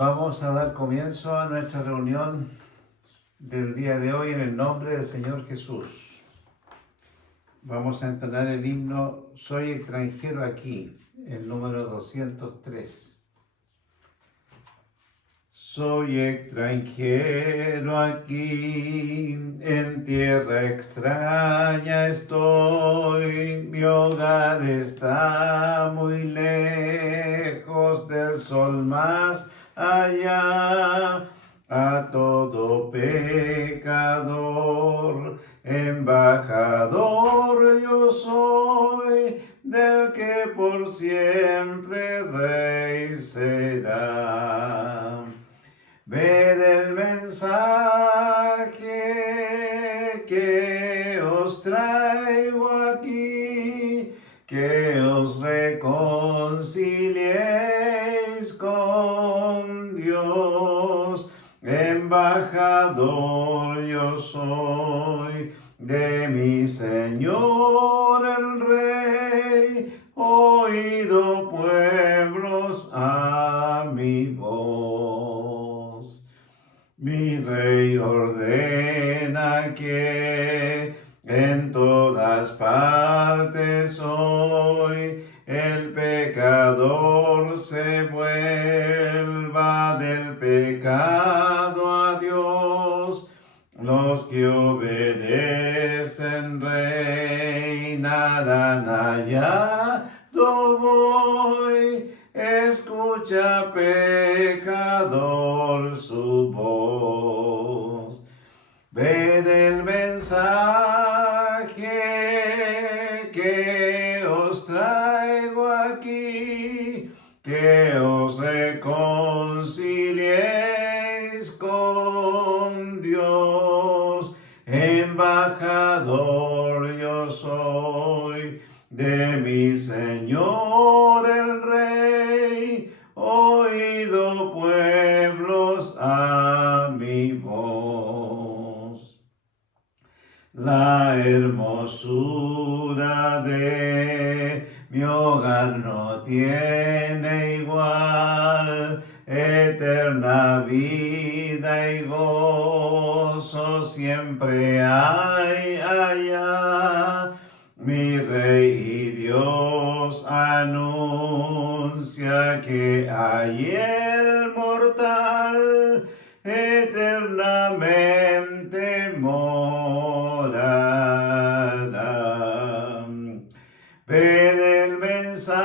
Vamos a dar comienzo a nuestra reunión del día de hoy en el nombre del Señor Jesús. Vamos a entonar el himno Soy extranjero aquí, el número 203. Soy extranjero aquí, en tierra extraña estoy, mi hogar está muy lejos del sol más allá. A todo pecador, embajador yo soy, del que por siempre rey será. Ved el mensaje que os traigo aquí, que os reconciliéis con Dios. Embajador yo soy de mi Señor el Rey, oído pueblos a mi voz. Mi Rey ordena que en todas partes hoy el pecador se vuelva del pecado a Dios. Los que obedecen reinarán allá voy. Escucha, pecador, su voz. Ved el mensaje que os traigo aquí, que os reconciliéis con Dios. Embajador yo soy de mi Señor el Rey, oído pueblos a mi voz. La hermosura de mi hogar no tiene igual, eterna vida y gozo siempre hay allá. Mi Rey y Dios anuncia que hay el mortal eternamente morará. Ved el mensaje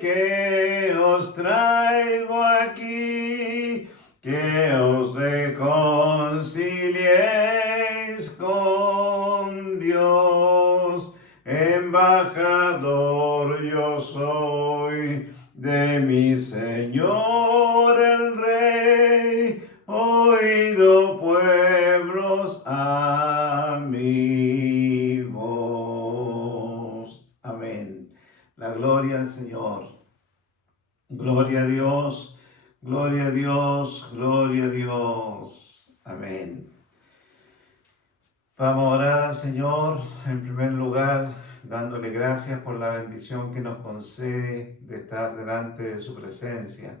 que os traigo aquí, que os reconciliéis con Dios. Embajador yo soy de mi Señor el Rey, oído pueblos a mi voz. Amén. La gloria al Señor. Gloria a Dios, gloria a Dios, gloria a Dios. Amén. Vamos a orar al Señor en primer lugar, dándole gracias por la bendición que nos concede de estar delante de su presencia.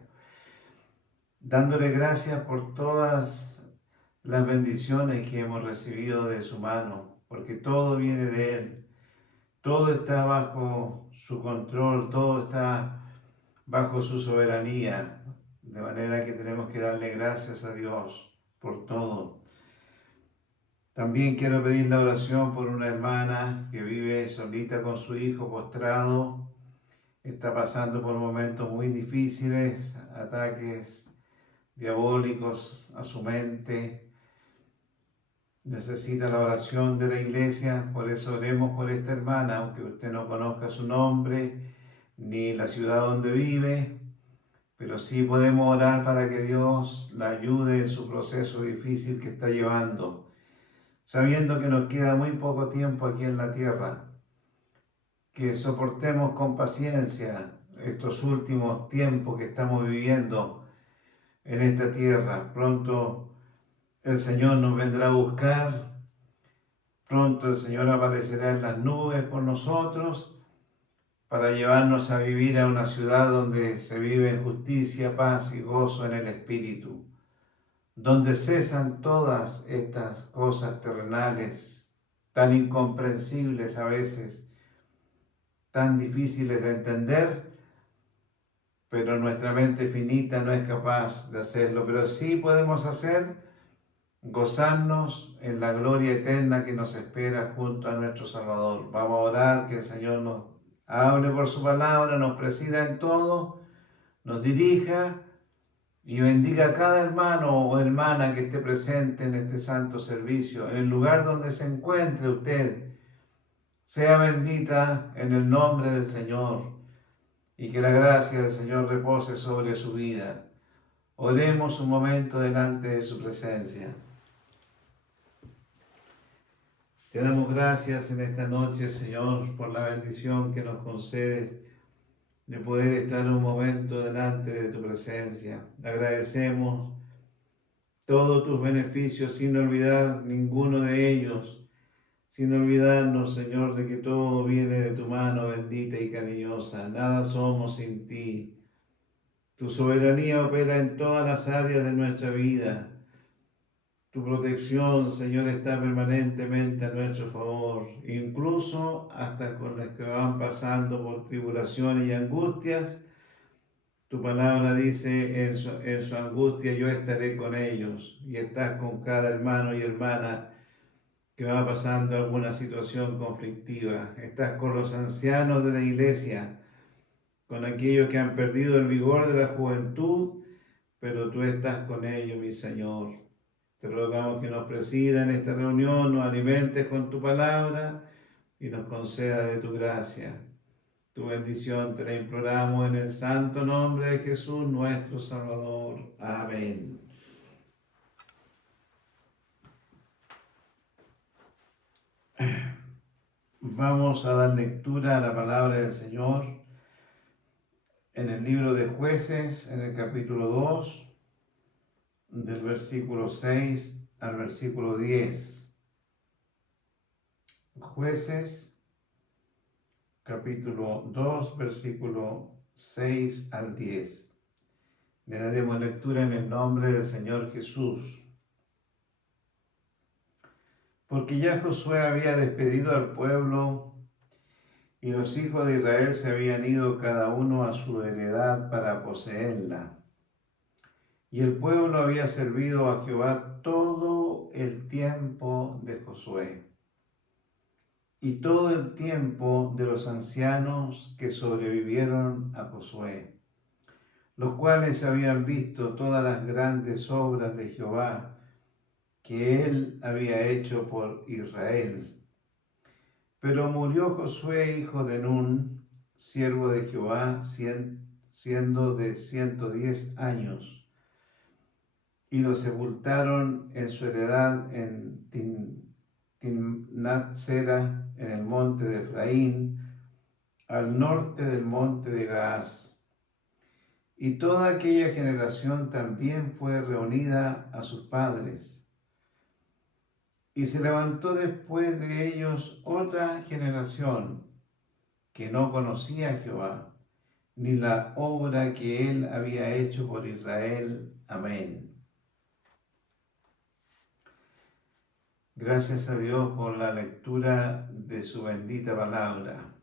Dándole gracias por todas las bendiciones que hemos recibido de su mano, porque todo viene de Él. Todo está bajo su control, todo está bajo su soberanía, de manera que tenemos que darle gracias a Dios por todo. También quiero pedir la oración por una hermana que vive solita con su hijo postrado, está pasando por momentos muy difíciles, ataques diabólicos a su mente. Necesita la oración de la iglesia, por eso oremos por esta hermana, aunque usted no conozca su nombre ni la ciudad donde vive, pero sí podemos orar para que Dios la ayude en su proceso difícil que está llevando, sabiendo que nos queda muy poco tiempo aquí en la tierra, que soportemos con paciencia estos últimos tiempos que estamos viviendo en esta tierra. Pronto el Señor nos vendrá a buscar, pronto el Señor aparecerá en las nubes por nosotros para llevarnos a vivir a una ciudad donde se vive en justicia, paz y gozo en el Espíritu, donde cesan todas estas cosas terrenales, tan incomprensibles a veces, tan difíciles de entender, pero nuestra mente finita no es capaz de hacerlo. Pero sí podemos hacer gozarnos en la gloria eterna que nos espera junto a nuestro Salvador. Vamos a orar, que el Señor nos hable por su palabra, nos presida en todo, nos dirija y bendiga a cada hermano o hermana que esté presente en este santo servicio, en el lugar donde se encuentre usted. Sea bendita en el nombre del Señor y que la gracia del Señor repose sobre su vida. Oremos un momento delante de su presencia. Te damos gracias en esta noche, Señor, por la bendición que nos concedes de poder estar un momento delante de tu presencia. Agradecemos todos tus beneficios sin olvidar ninguno de ellos, sin olvidarnos, Señor, de que todo viene de tu mano bendita y cariñosa. Nada somos sin ti. Tu soberanía opera en todas las áreas de nuestra vida. Tu protección, Señor, está permanentemente a nuestro favor, incluso hasta con los que van pasando por tribulaciones y angustias. Tu palabra dice, en su angustia yo estaré con ellos, y estás con cada hermano y hermana que va pasando alguna situación conflictiva. Estás con los ancianos de la iglesia, con aquellos que han perdido el vigor de la juventud, pero tú estás con ellos, mi Señor. Te rogamos que nos presida en esta reunión, nos alimentes con tu palabra y nos conceda de tu gracia. Tu bendición te la imploramos en el santo nombre de Jesús, nuestro Salvador. Amén. Vamos a dar lectura a la palabra del Señor en el libro de Jueces, en el capítulo 2, del versículo 6 al versículo 10. Jueces, capítulo 2, versículo 6 al 10. Le daremos lectura en el nombre del Señor Jesús. Porque ya Josué había despedido al pueblo y los hijos de Israel se habían ido cada uno a su heredad para poseerla. Y el pueblo había servido a Jehová todo el tiempo de Josué y todo el tiempo de los ancianos que sobrevivieron a Josué, los cuales habían visto todas las grandes obras de Jehová que él había hecho por Israel. Pero murió Josué, hijo de Nun, siervo de Jehová, siendo de 110 años, y lo sepultaron en su heredad en Timnat-Sera, en el monte de Efraín, al norte del monte de Gaas. Y toda aquella generación también fue reunida a sus padres. Y se levantó después de ellos otra generación que no conocía a Jehová, ni la obra que él había hecho por Israel. Amén. Gracias a Dios por la lectura de su bendita palabra.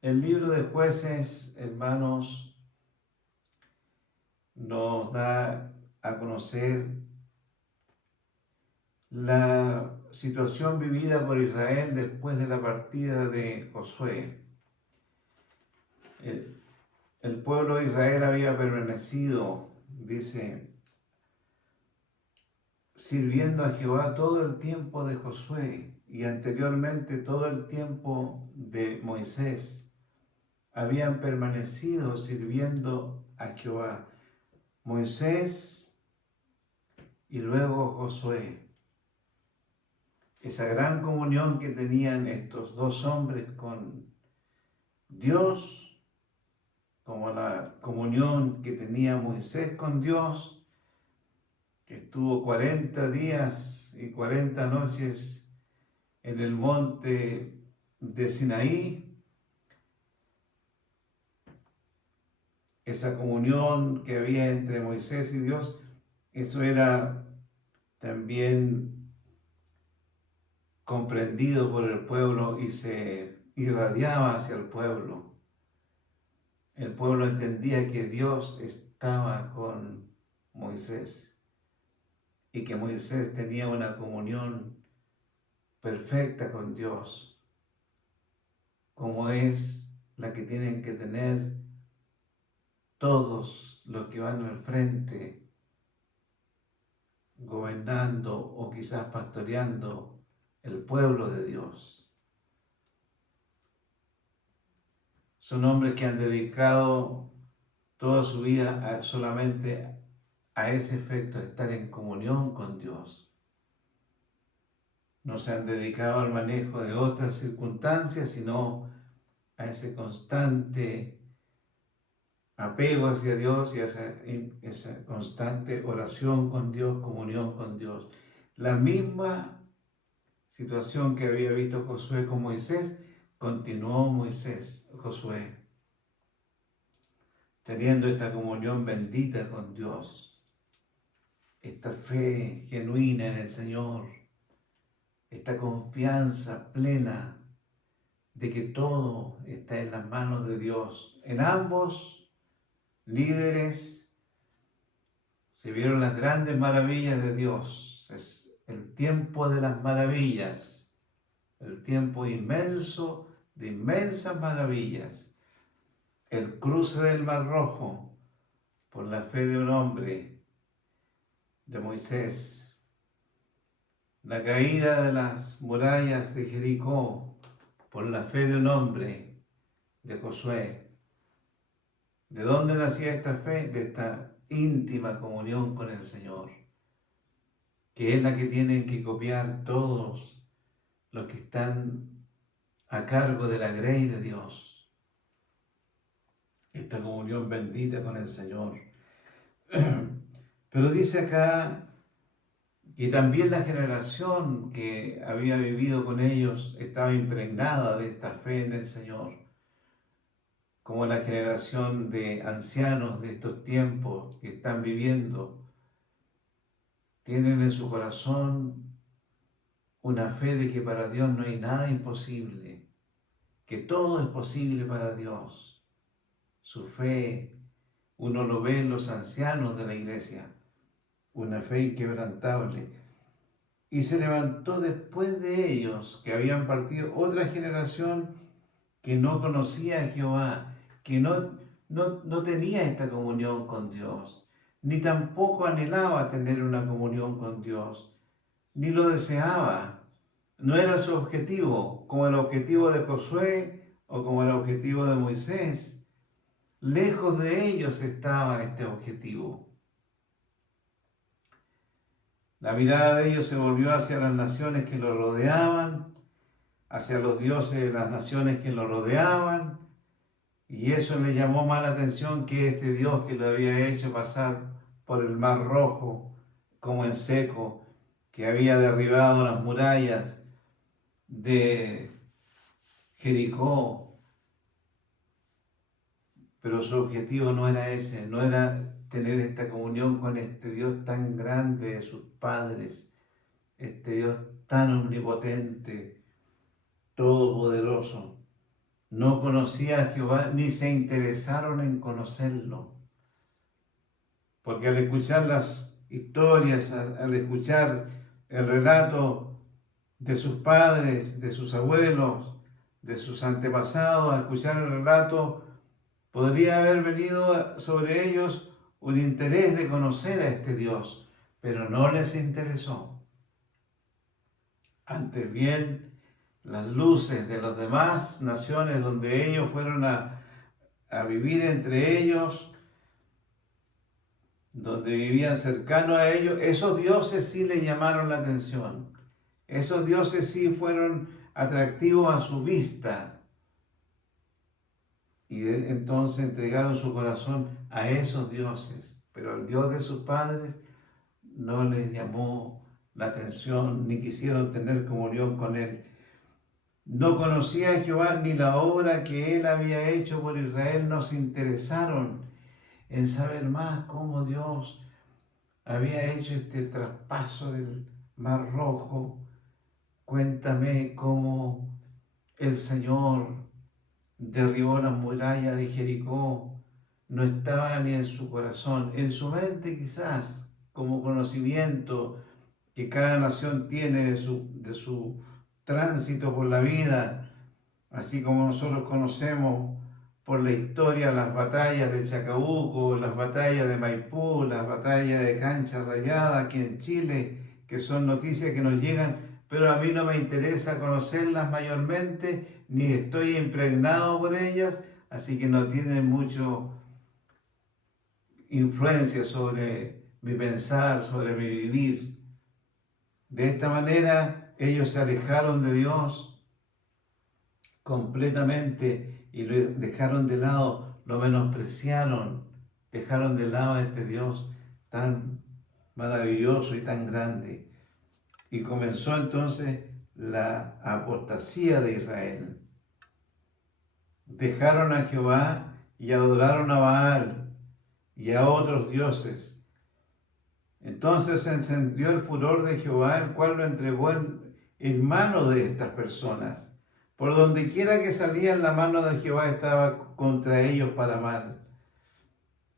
El libro de Jueces, hermanos, nos da a conocer la situación vivida por Israel después de la partida de Josué. El pueblo de Israel había permanecido, dice, sirviendo a Jehová todo el tiempo de Josué y anteriormente todo el tiempo de Moisés. Habían permanecido sirviendo a Jehová. Moisés y luego Josué. Esa gran comunión que tenían estos dos hombres con Dios, como la comunión que tenía Moisés con Dios, que estuvo 40 días y 40 noches en el monte de Sinaí, esa comunión que había entre Moisés y Dios, eso era también comprendido por el pueblo y se irradiaba hacia el pueblo. El pueblo entendía que Dios estaba con Moisés y que Moisés tenía una comunión perfecta con Dios, como es la que tienen que tener todos los que van al frente, gobernando o quizás pastoreando el pueblo de Dios. Son hombres que han dedicado toda su vida solamente a ese efecto, a estar en comunión con Dios. No se han dedicado al manejo de otras circunstancias, sino a ese constante apego hacia Dios y a esa constante oración con Dios, comunión con Dios. La misma situación que había visto Josué con Moisés, continuó Josué, teniendo esta comunión bendita con Dios, esta fe genuina en el Señor, esta confianza plena de que todo está en las manos de Dios. En ambos líderes se vieron las grandes maravillas de Dios. Es el tiempo de las maravillas, el tiempo inmenso de inmensas maravillas. El cruce del Mar Rojo por la fe de un hombre, de Moisés. La caída de las murallas de Jericó por la fe de un hombre, de Josué. ¿De dónde nacía esta fe? De esta íntima comunión con el Señor, que es la que tienen que copiar todos los que están a cargo de la grey de Dios. Esta comunión bendita con el Señor. Pero dice acá que también la generación que había vivido con ellos estaba impregnada de esta fe en el Señor, como la generación de ancianos de estos tiempos que están viviendo, tienen en su corazón una fe de que para Dios no hay nada imposible, que todo es posible para Dios. Su fe, uno lo ve en los ancianos de la iglesia, una fe inquebrantable. Y se levantó después de ellos, que habían partido, otra generación que no conocía a Jehová, que no tenía esta comunión con Dios, ni tampoco anhelaba tener una comunión con Dios, ni lo deseaba. No era su objetivo, como el objetivo de Josué o como el objetivo de Moisés. Lejos de ellos estaba este objetivo. La mirada de ellos se volvió hacia las naciones que lo rodeaban, hacia los dioses de las naciones que lo rodeaban, y eso le llamó más la atención que este Dios que lo había hecho pasar por el Mar Rojo como en seco, que había derribado las murallas de Jericó. Pero su objetivo no era ese, no era tener esta comunión con este Dios tan grande de sus padres, este Dios tan omnipotente, todopoderoso. No conocía a Jehová ni se interesaron en conocerlo. Porque al escuchar las historias, al escuchar el relato de sus padres, de sus abuelos, de sus antepasados, al escuchar el relato, podría haber venido sobre ellos un interés de conocer a este Dios, pero no les interesó. Antes bien, las luces de las demás naciones donde ellos fueron a vivir entre ellos, donde vivían cercano a ellos, esos dioses sí les llamaron la atención. Esos dioses sí fueron atractivos a su vista. Y entonces entregaron su corazón a esos dioses. Pero el Dios de sus padres no les llamó la atención, ni quisieron tener comunión con él. No conocía a Jehová ni la obra que él había hecho por Israel. No se interesaron en saber más cómo Dios había hecho este traspaso del Mar Rojo. Cuéntame cómo el Señor derribó las murallas de Jericó. No estaba ni en su corazón, en su mente quizás, como conocimiento que cada nación tiene de su tránsito por la vida, así como nosotros conocemos por la historia las batallas de Chacabuco, las batallas de Maipú, las batallas de Cancha Rayada aquí en Chile, que son noticias que nos llegan, pero a mí no me interesa conocerlas mayormente, ni estoy impregnado por ellas, así que no tienen mucho influencia sobre mi pensar, sobre mi vivir. De esta manera ellos se alejaron de Dios completamente y lo dejaron de lado, lo menospreciaron, dejaron de lado a este Dios tan maravilloso y tan grande. Y comenzó entonces la apostasía de Israel. Dejaron a Jehová y adoraron a Baal y a otros dioses. Entonces se encendió el furor de Jehová, el cual lo entregó en manos de estas personas. Por donde quiera que salían, la mano de Jehová estaba contra ellos para mal,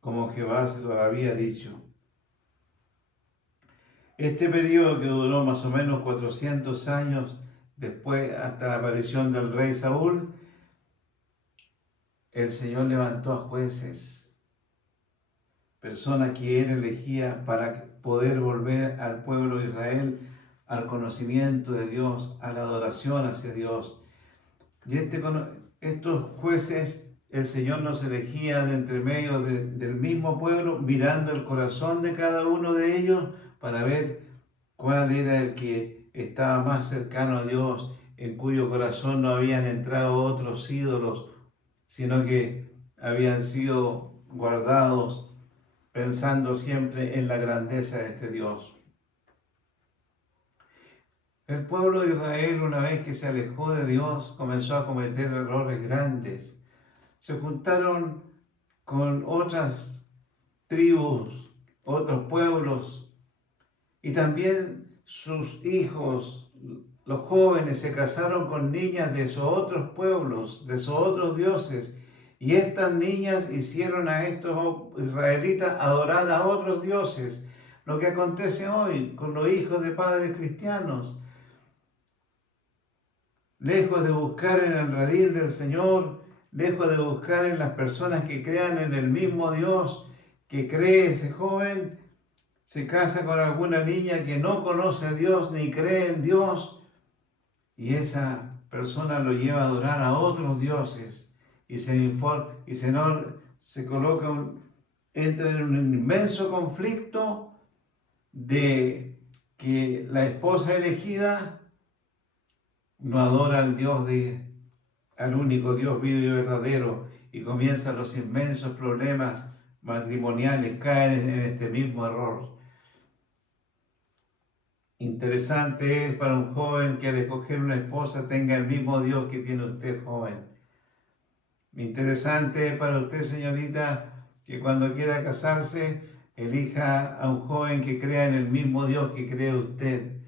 como Jehová se lo había dicho. Este periodo, que duró más o menos 400 años después, hasta la aparición del rey Saúl, el Señor levantó a jueces, personas que él elegía para poder volver al pueblo de Israel al conocimiento de Dios, a la adoración hacia Dios. Y estos jueces, el Señor nos elegía de entre medio del mismo pueblo, mirando el corazón de cada uno de ellos para ver cuál era el que estaba más cercano a Dios, en cuyo corazón no habían entrado otros ídolos, sino que habían sido guardados pensando siempre en la grandeza de este Dios. El pueblo de Israel, una vez que se alejó de Dios, comenzó a cometer errores grandes. Se juntaron con otras tribus, otros pueblos, y también sus hijos, los jóvenes, se casaron con niñas de esos otros pueblos, de esos otros dioses, y estas niñas hicieron a estos israelitas adorar a otros dioses. Lo que acontece hoy con los hijos de padres cristianos. Lejos de buscar en el redil del Señor, lejos de buscar en las personas que crean en el mismo Dios que cree ese joven, se casa con alguna niña que no conoce a Dios ni cree en Dios, y esa persona lo lleva a adorar a otros dioses y entra en un inmenso conflicto de que la esposa elegida no adora al único Dios vivo y verdadero, y comienzan los inmensos problemas matrimoniales, caen en este mismo error. Interesante es para un joven que al escoger una esposa tenga el mismo Dios que tiene usted, joven. Interesante es para usted, señorita, que cuando quiera casarse elija a un joven que crea en el mismo Dios que cree usted,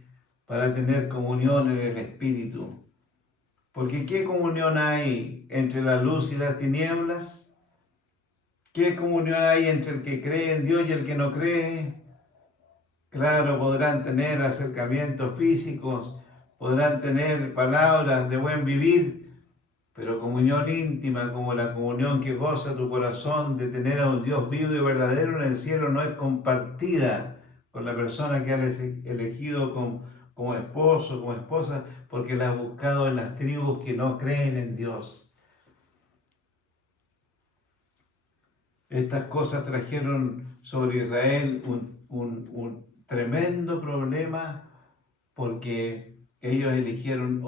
para tener comunión en el Espíritu. Porque ¿qué comunión hay entre la luz y las tinieblas? ¿Qué comunión hay entre el que cree en Dios y el que no cree? Claro, podrán tener acercamientos físicos, podrán tener palabras de buen vivir, pero comunión íntima, como la comunión que goza tu corazón de tener a un Dios vivo y verdadero en el cielo, no es compartida con la persona que has elegido como esposo, como esposa, porque la has buscado en las tribus que no creen en Dios. Estas cosas trajeron sobre Israel un tremendo problema, porque ellos eligieron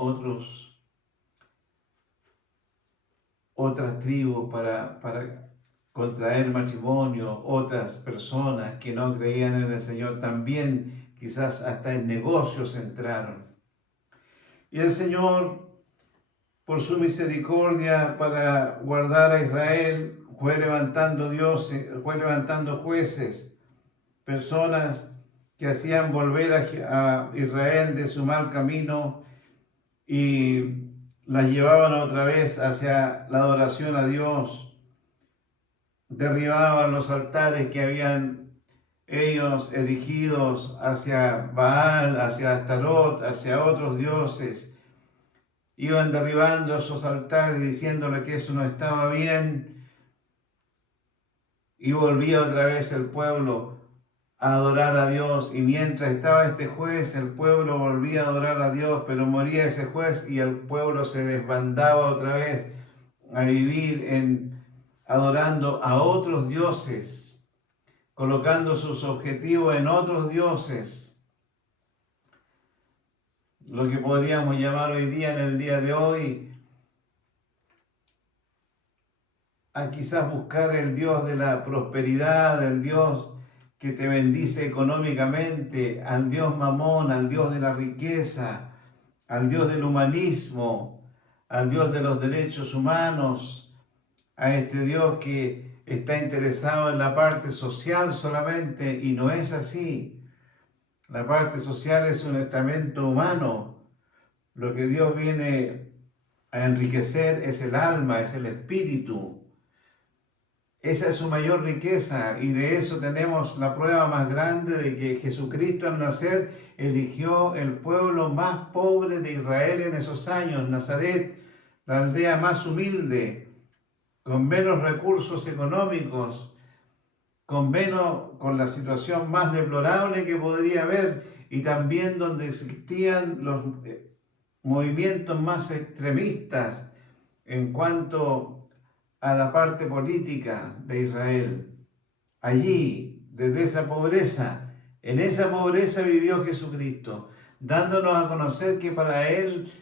otras tribus para contraer matrimonio, otras personas que no creían en el Señor también quizás hasta en negocios entraron. Y el Señor por su misericordia para guardar a Israel, fue levantando dioses, fue levantando jueces, personas que hacían volver a Israel de su mal camino y las llevaban otra vez hacia la adoración a Dios. Derribaban los altares que habían ellos erigidos hacia Baal, hacia Astarot, hacia otros dioses. Iban derribando esos altares diciéndole que eso no estaba bien, y volvía otra vez el pueblo a adorar a Dios. Y mientras estaba este juez, el pueblo volvía a adorar a Dios, pero moría ese juez y el pueblo se desbandaba otra vez a vivir adorando a otros dioses, colocando sus objetivos en otros dioses. Lo que podríamos llamar hoy día, en el día de hoy, a quizás buscar el Dios de la prosperidad, el Dios que te bendice económicamente, al Dios Mamón, al Dios de la riqueza, al Dios del humanismo, al Dios de los derechos humanos, a este Dios que está interesado en la parte social solamente, y no es así. La parte social es un estamento humano. Lo que Dios viene a enriquecer es el alma, es el espíritu. Esa es su mayor riqueza, y de eso tenemos la prueba más grande de que Jesucristo al nacer eligió el pueblo más pobre de Israel en esos años, Nazaret, la aldea más humilde, con menos recursos económicos, con la situación más deplorable que podría haber, y también donde existían los movimientos más extremistas en cuanto a la parte política de Israel. Allí, desde esa pobreza, en esa pobreza vivió Jesucristo, dándonos a conocer que para Él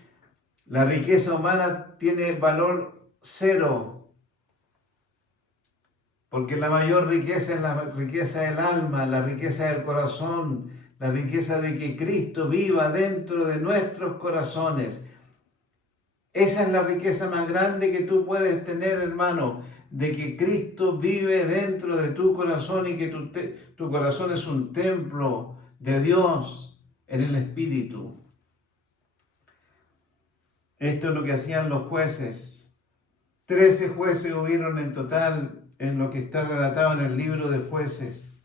la riqueza humana tiene valor cero, porque la mayor riqueza es la riqueza del alma, la riqueza del corazón, la riqueza de que Cristo viva dentro de nuestros corazones. Esa es la riqueza más grande que tú puedes tener, hermano, de que Cristo vive dentro de tu corazón y que tu corazón es un templo de Dios en el Espíritu. Esto es lo que hacían los jueces. 13 jueces hubieron en total en lo que está relatado en el libro de Jueces.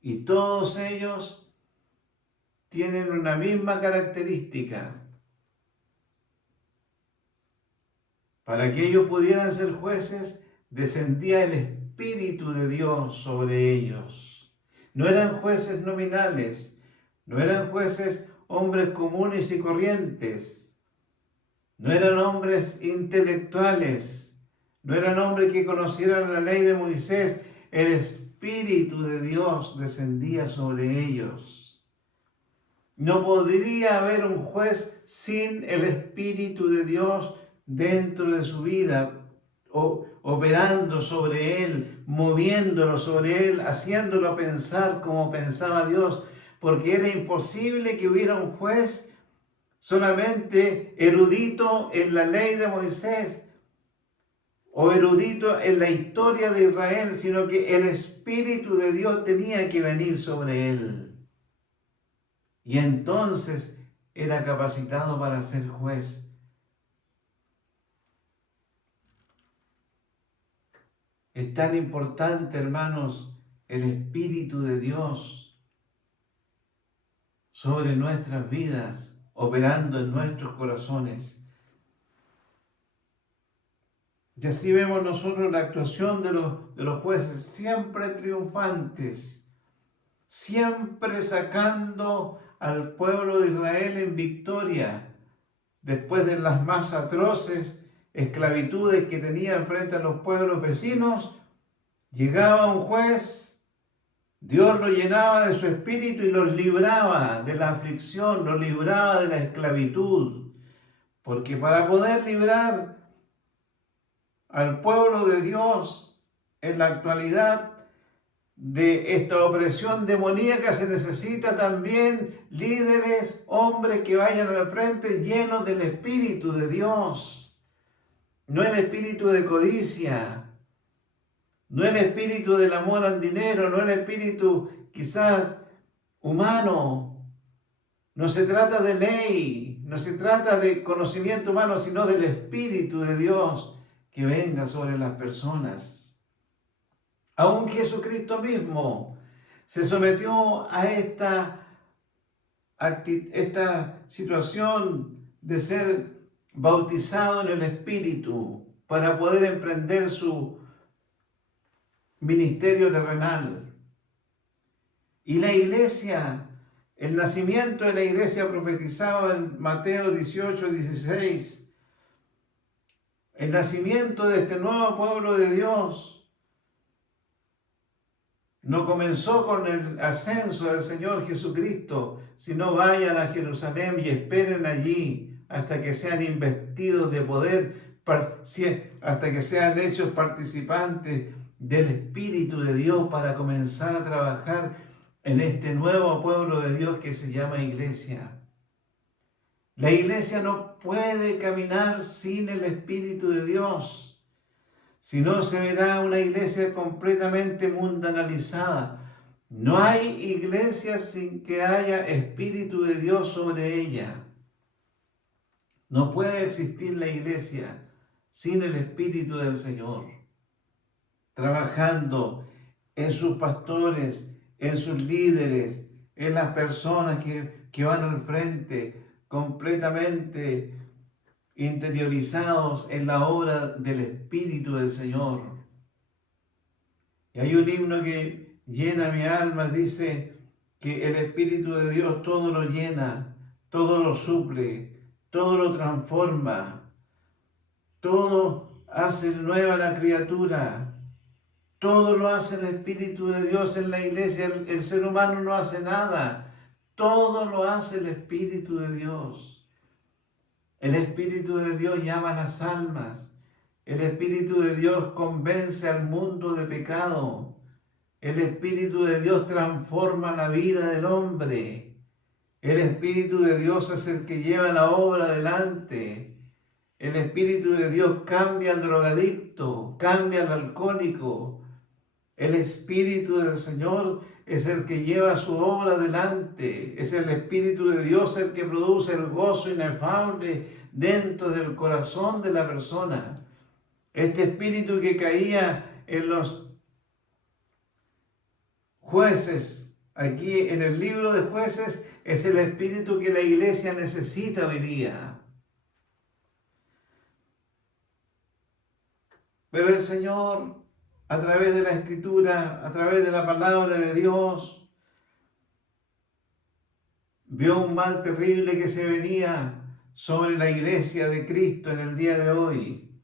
Y todos ellos tienen una misma característica. Para que ellos pudieran ser jueces, descendía el Espíritu de Dios sobre ellos. No eran jueces nominales, no eran jueces hombres comunes y corrientes, no eran hombres intelectuales, no eran hombres que conocieran la ley de Moisés. El Espíritu de Dios descendía sobre ellos. No podría haber un juez sin el Espíritu de Dios dentro de su vida, operando sobre él, moviéndolo sobre él, haciéndolo pensar como pensaba Dios, porque era imposible que hubiera un juez solamente erudito en la ley de Moisés o erudito en la historia de Israel, sino que el Espíritu de Dios tenía que venir sobre él. Y entonces era capacitado para ser juez. Es tan importante, hermanos, el Espíritu de Dios sobre nuestras vidas, operando en nuestros corazones. Y así vemos nosotros la actuación de los jueces, siempre triunfantes, siempre sacando al pueblo de Israel en victoria, después de las más atroces esclavitudes que tenían frente a los pueblos vecinos. Llegaba un juez, Dios lo llenaba de su espíritu y los libraba de la aflicción, los libraba de la esclavitud, porque para poder librar al pueblo de Dios en la actualidad de esta opresión demoníaca se necesita también líderes, hombres que vayan al frente llenos del Espíritu de Dios. no el espíritu de codicia, no el espíritu del amor al dinero, no el espíritu quizás humano. No se trata de ley, no se trata de conocimiento humano, sino del Espíritu de Dios que venga sobre las personas. Aún Jesucristo mismo se sometió a esta situación de ser bautizado en el Espíritu para poder emprender su ministerio terrenal. Y la iglesia, el nacimiento de la iglesia profetizado en Mateo 18, 16, el nacimiento de este nuevo pueblo de Dios, no comenzó con el ascenso del Señor Jesucristo, sino vayan a Jerusalén y esperen allí hasta que sean investidos de poder, hasta que sean hechos participantes del Espíritu de Dios para comenzar a trabajar en este nuevo pueblo de Dios que se llama iglesia. La iglesia no puede caminar sin el Espíritu de Dios. Si no, se verá una iglesia completamente mundanalizada. No hay iglesia sin que haya Espíritu de Dios sobre ella. No puede existir la iglesia sin el Espíritu del Señor, trabajando en sus pastores, en sus líderes, en las personas que van al frente, completamente interiorizados en la obra del Espíritu del Señor. Y hay un himno que llena mi alma, dice que el Espíritu de Dios todo lo llena, todo lo suple, todo lo transforma, todo hace nueva la criatura, todo lo hace el Espíritu de Dios en la iglesia. El ser humano no hace nada, todo lo hace el Espíritu de Dios. El Espíritu de Dios llama a las almas. El Espíritu de Dios convence al mundo de pecado. El Espíritu de Dios transforma la vida del hombre. El Espíritu de Dios es el que lleva la obra adelante. El Espíritu de Dios cambia al drogadicto, cambia al alcohólico. El Espíritu del Señor es el que lleva su obra adelante. Es el Espíritu de Dios el que produce el gozo inefable dentro del corazón de la persona. Este Espíritu que caía en los jueces, aquí en el libro de Jueces, es el Espíritu que la iglesia necesita hoy día. Pero el Señor, a través de la Escritura, a través de la palabra de Dios, vio un mal terrible que se venía sobre la iglesia de Cristo en el día de hoy.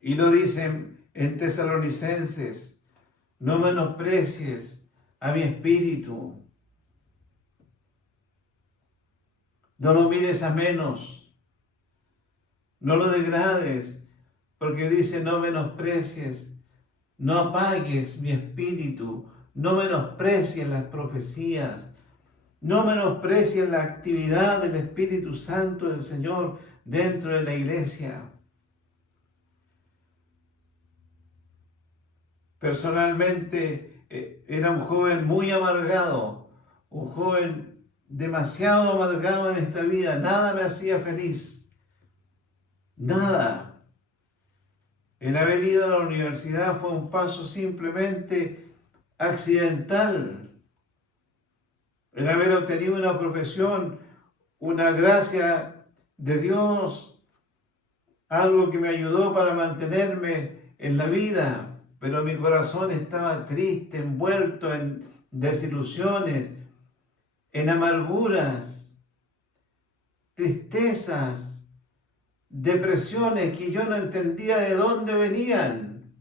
Y lo dicen en Tesalonicenses: no menosprecies a mi espíritu, no lo mires a menos, no lo degrades, porque dice: no menosprecies. No apagues mi espíritu, no menosprecies las profecías, no menosprecies la actividad del Espíritu Santo del Señor dentro de la iglesia. Personalmente era un joven muy amargado, un joven demasiado amargado en esta vida. Nada me hacía feliz, nada. El haber ido a la universidad fue un paso simplemente accidental. El haber obtenido una profesión, una gracia de Dios, algo que me ayudó para mantenerme en la vida, pero mi corazón estaba triste, envuelto en desilusiones, en amarguras, tristezas, depresiones que yo no entendía de dónde venían.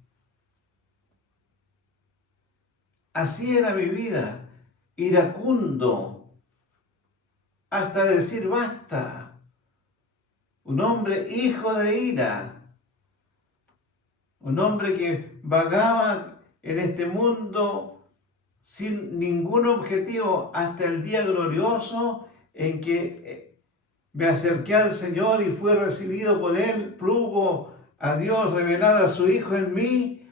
Así era mi vida, iracundo, hasta decir basta. Un hombre hijo de ira, un hombre que vagaba en este mundo sin ningún objetivo hasta el día glorioso en que me acerqué al Señor y fui recibido por Él, plugo a Dios revelar a su Hijo en mí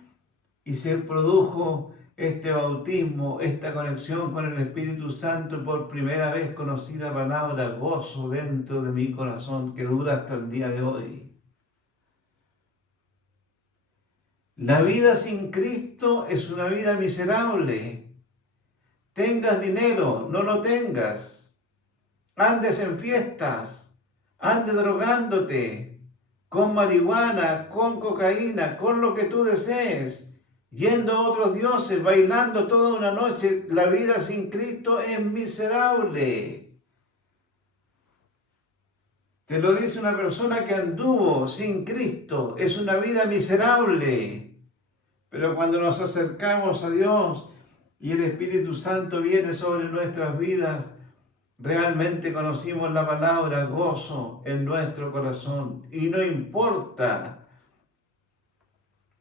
y se produjo este bautismo, esta conexión con el Espíritu Santo y por primera vez conocí la palabra gozo dentro de mi corazón que dura hasta el día de hoy. La vida sin Cristo es una vida miserable. Tengas dinero, no lo tengas. Andes en fiestas, andes drogándote, con marihuana, con cocaína, con lo que tú desees, yendo a otros dioses, bailando toda una noche. La vida sin Cristo es miserable. Te lo dice una persona que anduvo sin Cristo. Es una vida miserable. Pero cuando nos acercamos a Dios y el Espíritu Santo viene sobre nuestras vidas, realmente conocimos la palabra gozo en nuestro corazón. Y no importa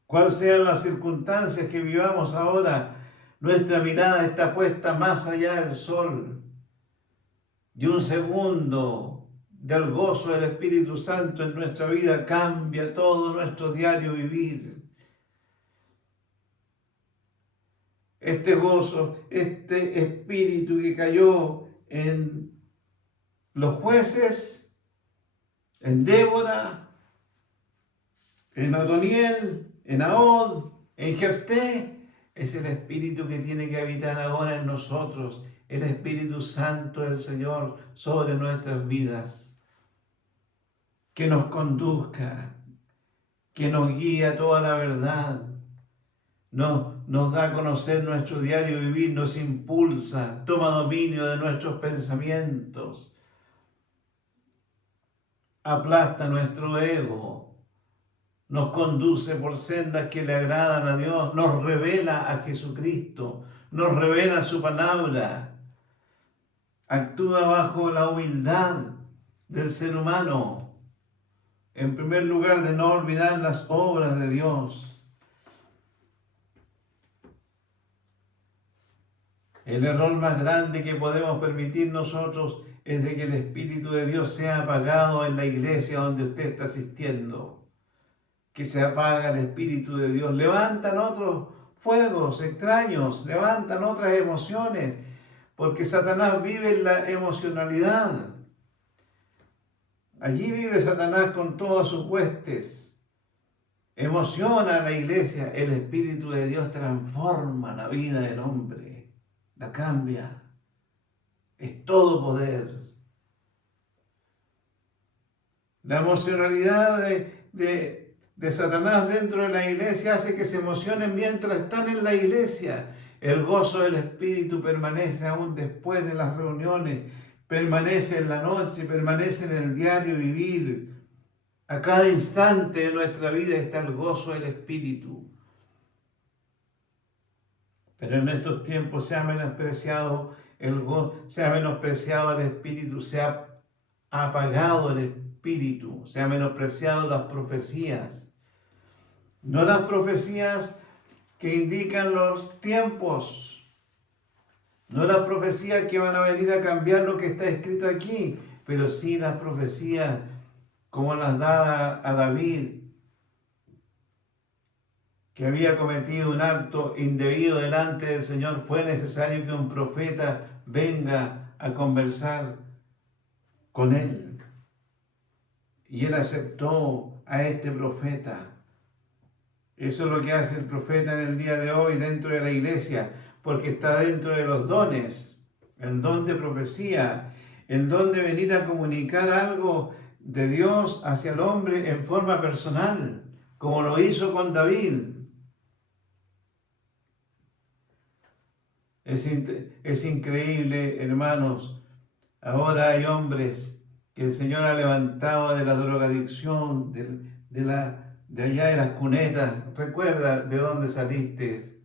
cuáles sean las circunstancias que vivamos ahora, nuestra mirada está puesta más allá del sol. Y un segundo del gozo del Espíritu Santo en nuestra vida cambia todo nuestro diario vivir. Este gozo, este espíritu que cayó en los jueces, en Débora, en Otoniel, en Ahod, en Jefté, es el espíritu que tiene que habitar ahora en nosotros, el Espíritu Santo del Señor sobre nuestras vidas, que nos conduzca, que nos guíe a toda la verdad, nos da a conocer nuestro diario vivir, nos impulsa, toma dominio de nuestros pensamientos, aplasta nuestro ego, nos conduce por sendas que le agradan a Dios, nos revela a Jesucristo, nos revela su palabra, actúa bajo la humildad del ser humano, en primer lugar de no olvidar las obras de Dios. El error más grande que podemos permitir nosotros es de que el Espíritu de Dios sea apagado en la iglesia donde usted está asistiendo. Que se apaga el Espíritu de Dios. Levantan otros fuegos extraños, levantan otras emociones, porque Satanás vive en la emocionalidad. Allí vive Satanás con todas sus huestes. Emociona a la iglesia. El Espíritu de Dios transforma la vida del hombre. La cambia, es todo poder. La emocionalidad de Satanás dentro de la iglesia hace que se emocionen mientras están en la iglesia. El gozo del Espíritu permanece aún después de las reuniones, permanece en la noche, permanece en el diario vivir. A cada instante de nuestra vida está el gozo del Espíritu. Pero en estos tiempos se ha menospreciado el gozo, se ha menospreciado el Espíritu, se ha apagado el Espíritu, se ha menospreciado las profecías. No las profecías que indican los tiempos, no las profecías que van a venir a cambiar lo que está escrito aquí, pero sí las profecías como las da a David, que había cometido un acto indebido delante del Señor. Fue necesario que un profeta venga a conversar con él. Y él aceptó a este profeta. Eso es lo que hace el profeta en el día de hoy dentro de la iglesia, porque está dentro de los dones, el don de profecía, el don de venir a comunicar algo de Dios hacia el hombre en forma personal, como lo hizo con David. Es increíble, hermanos. Ahora hay hombres que el Señor ha levantado de la drogadicción, de allá de las cunetas. Recuerda de dónde saliste,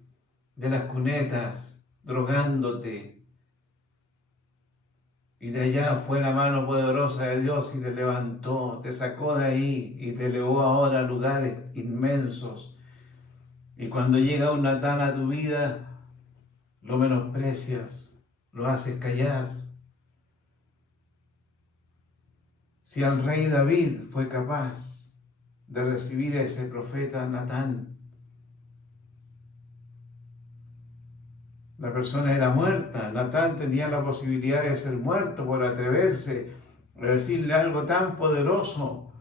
de las cunetas, drogándote. Y de allá fue la mano poderosa de Dios y te levantó, te sacó de ahí y te elevó ahora a lugares inmensos. Y cuando llega un Natán a tu vida, lo menosprecias, lo haces callar. Si al rey David fue capaz de recibir a ese profeta Natán. La persona era muerta. Natán tenía la posibilidad de ser muerto por atreverse a decirle algo tan poderoso,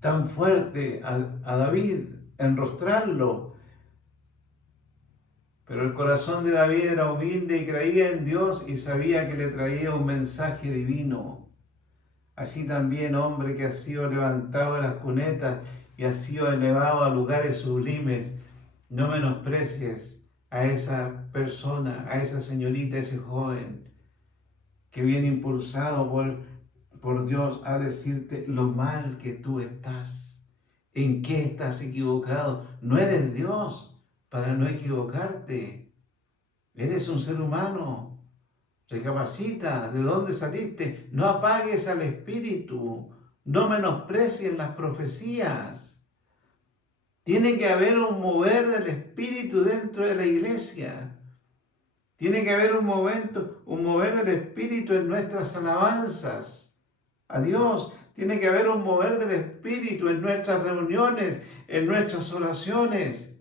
tan fuerte a David, enrostrarlo. Pero el corazón de David era humilde y creía en Dios y sabía que le traía un mensaje divino. Así también, hombre que ha sido levantado de las cunetas y ha sido elevado a lugares sublimes, no menosprecies a esa persona, a esa señorita, a ese joven que viene impulsado por Dios a decirte lo mal que tú estás, en qué estás equivocado. No eres Dios para no equivocarte. Eres un ser humano. Recapacita de dónde saliste. No apagues al espíritu. No menosprecies las profecías. Tiene que haber un mover del espíritu dentro de la iglesia. Tiene que haber un mover del espíritu en nuestras alabanzas a Dios. Tiene que haber un mover del espíritu en nuestras reuniones, en nuestras oraciones.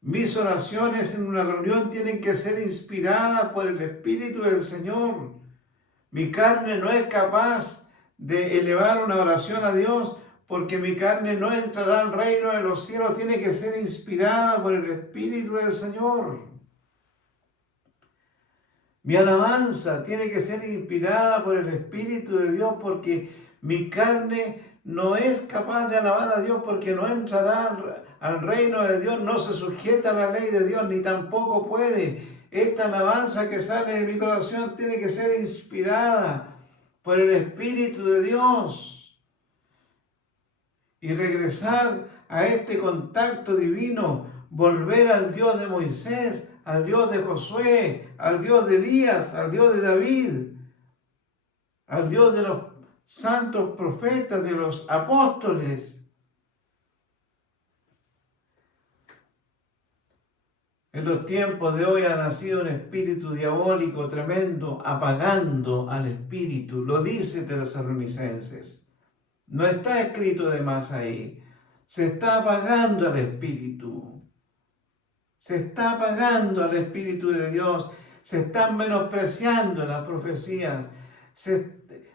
Mis oraciones en una reunión tienen que ser inspiradas por el Espíritu del Señor. Mi carne no es capaz de elevar una oración a Dios porque mi carne no entrará al reino de los cielos. Tiene que ser inspirada por el Espíritu del Señor. Mi alabanza tiene que ser inspirada por el Espíritu de Dios porque mi carne no es capaz de alabar a Dios porque no entrará al reino de Dios, no se sujeta a la ley de Dios, ni tampoco puede. Esta alabanza que sale de mi corazón tiene que ser inspirada por el Espíritu de Dios y regresar a este contacto divino, volver al Dios de Moisés, al Dios de Josué, al Dios de Elías, al Dios de David, al Dios de los santos profetas, de los apóstoles. En los tiempos de hoy ha nacido un espíritu diabólico tremendo, apagando al espíritu. Lo dice Tesalonicenses. No está escrito de más ahí. Se está apagando al espíritu. Se está apagando al Espíritu de Dios. Se están menospreciando las profecías.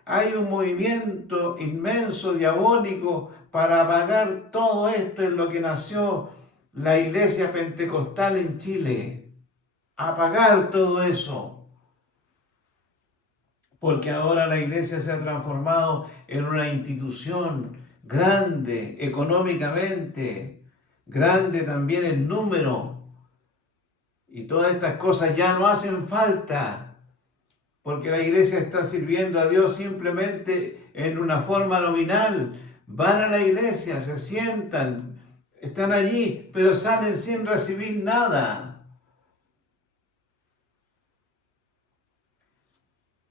Hay un movimiento inmenso, diabólico, para apagar todo esto en lo que nació la iglesia pentecostal en Chile. Apagar todo eso. Porque ahora la iglesia se ha transformado en una institución grande económicamente, grande también en número. Y todas estas cosas ya no hacen falta, porque la iglesia está sirviendo a Dios simplemente en una forma nominal. Van a la iglesia, se sientan, están allí, pero salen sin recibir nada.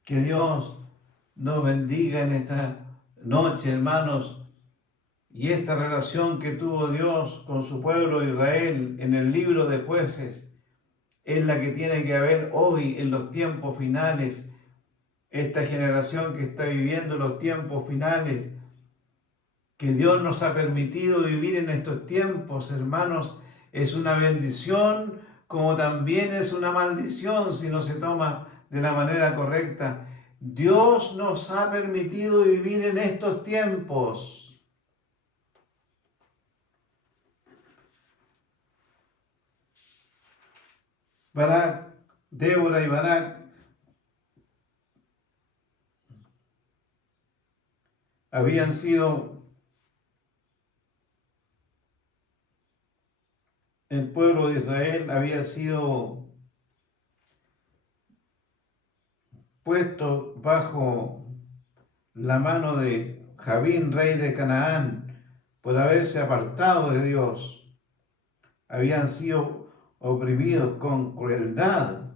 Que Dios nos bendiga en esta noche, hermanos, y esta relación que tuvo Dios con su pueblo Israel en el libro de Jueces es la que tiene que haber hoy en los tiempos finales. Esta generación que está viviendo los tiempos finales, que Dios nos ha permitido vivir en estos tiempos, hermanos, es una bendición como también es una maldición si no se toma de la manera correcta. Dios nos ha permitido vivir en estos tiempos. Barak, Débora y Barak habían sido el pueblo de Israel, había sido puesto bajo la mano de Jabín, rey de Canaán, por haberse apartado de Dios. Habían sido oprimidos con crueldad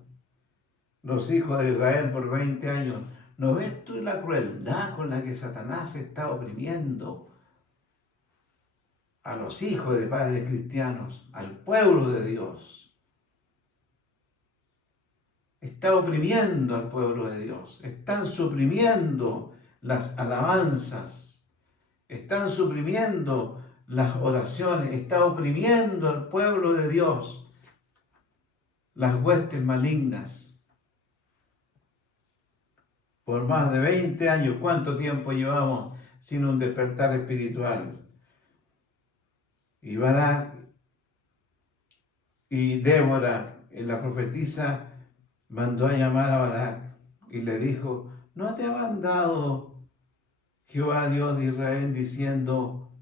los hijos de Israel por 20 años. ¿No ves tú la crueldad con la que Satanás está oprimiendo a los hijos de padres cristianos, al pueblo de Dios? Está oprimiendo al pueblo de Dios. Están suprimiendo las alabanzas, están suprimiendo las oraciones, está oprimiendo al pueblo de Dios, las huestes malignas. Por más de 20 años, ¿cuánto tiempo llevamos sin un despertar espiritual? Y Barak y Débora, la profetisa, mandó a llamar a Barak y le dijo: ¿no te ha mandado Jehová Dios de Israel diciendo: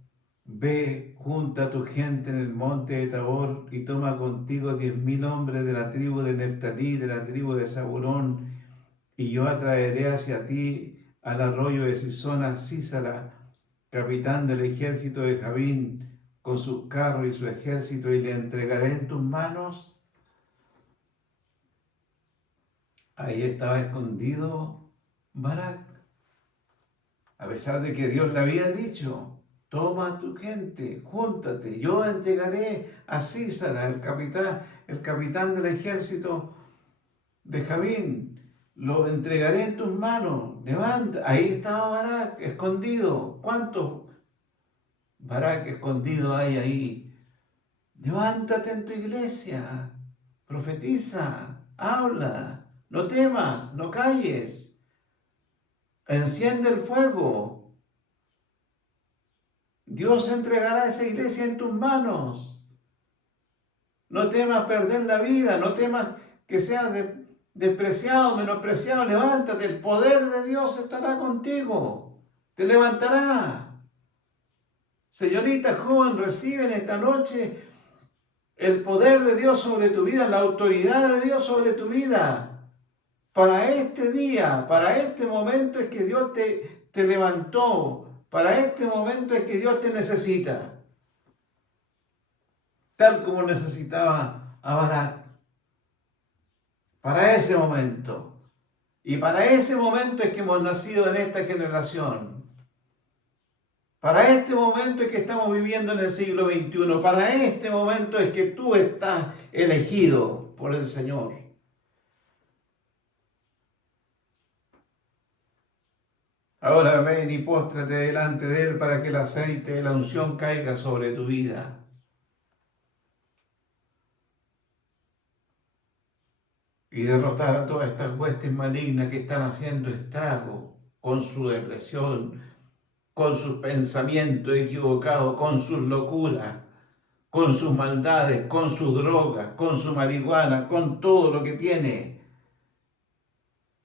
ve, junta a tu gente en el monte de Tabor y toma contigo 10.000 hombres de la tribu de Neftalí, de la tribu de Zabulón, y yo atraeré hacia ti al arroyo de Sisón a Sísara, capitán del ejército de Javín, con sus carros y su ejército, y le entregaré en tus manos? Ahí estaba escondido Barak, a pesar de que Dios le había dicho: toma a tu gente, júntate, yo entregaré a Sísara, el capitán del ejército de Javín, lo entregaré en tus manos, levanta. Ahí estaba Barak, escondido. ¿Cuántos Barak escondido hay ahí? Levántate en tu iglesia, profetiza, habla, no temas, no calles, enciende el fuego. Dios entregará esa iglesia en tus manos. No temas perder la vida, no temas que seas despreciado, menospreciado. Levántate, el poder de Dios estará contigo, te levantará. Señorita joven, recibe en esta noche el poder de Dios sobre tu vida, la autoridad de Dios sobre tu vida. Para este día, para este momento es que Dios te levantó, para este momento es que Dios te necesita, tal como necesitaba a Barak, para ese momento. Y para ese momento es que hemos nacido en esta generación. Para este momento es que estamos viviendo en el siglo XXI. Para este momento es que tú estás elegido por el Señor. Ahora ven y póstrate delante de Él para que el aceite de la unción caiga sobre tu vida. Y derrotar a todas estas huestes malignas que están haciendo estrago con su depresión, con sus pensamientos equivocados, con sus locuras, con sus maldades, con sus drogas, con su marihuana, con todo lo que tiene,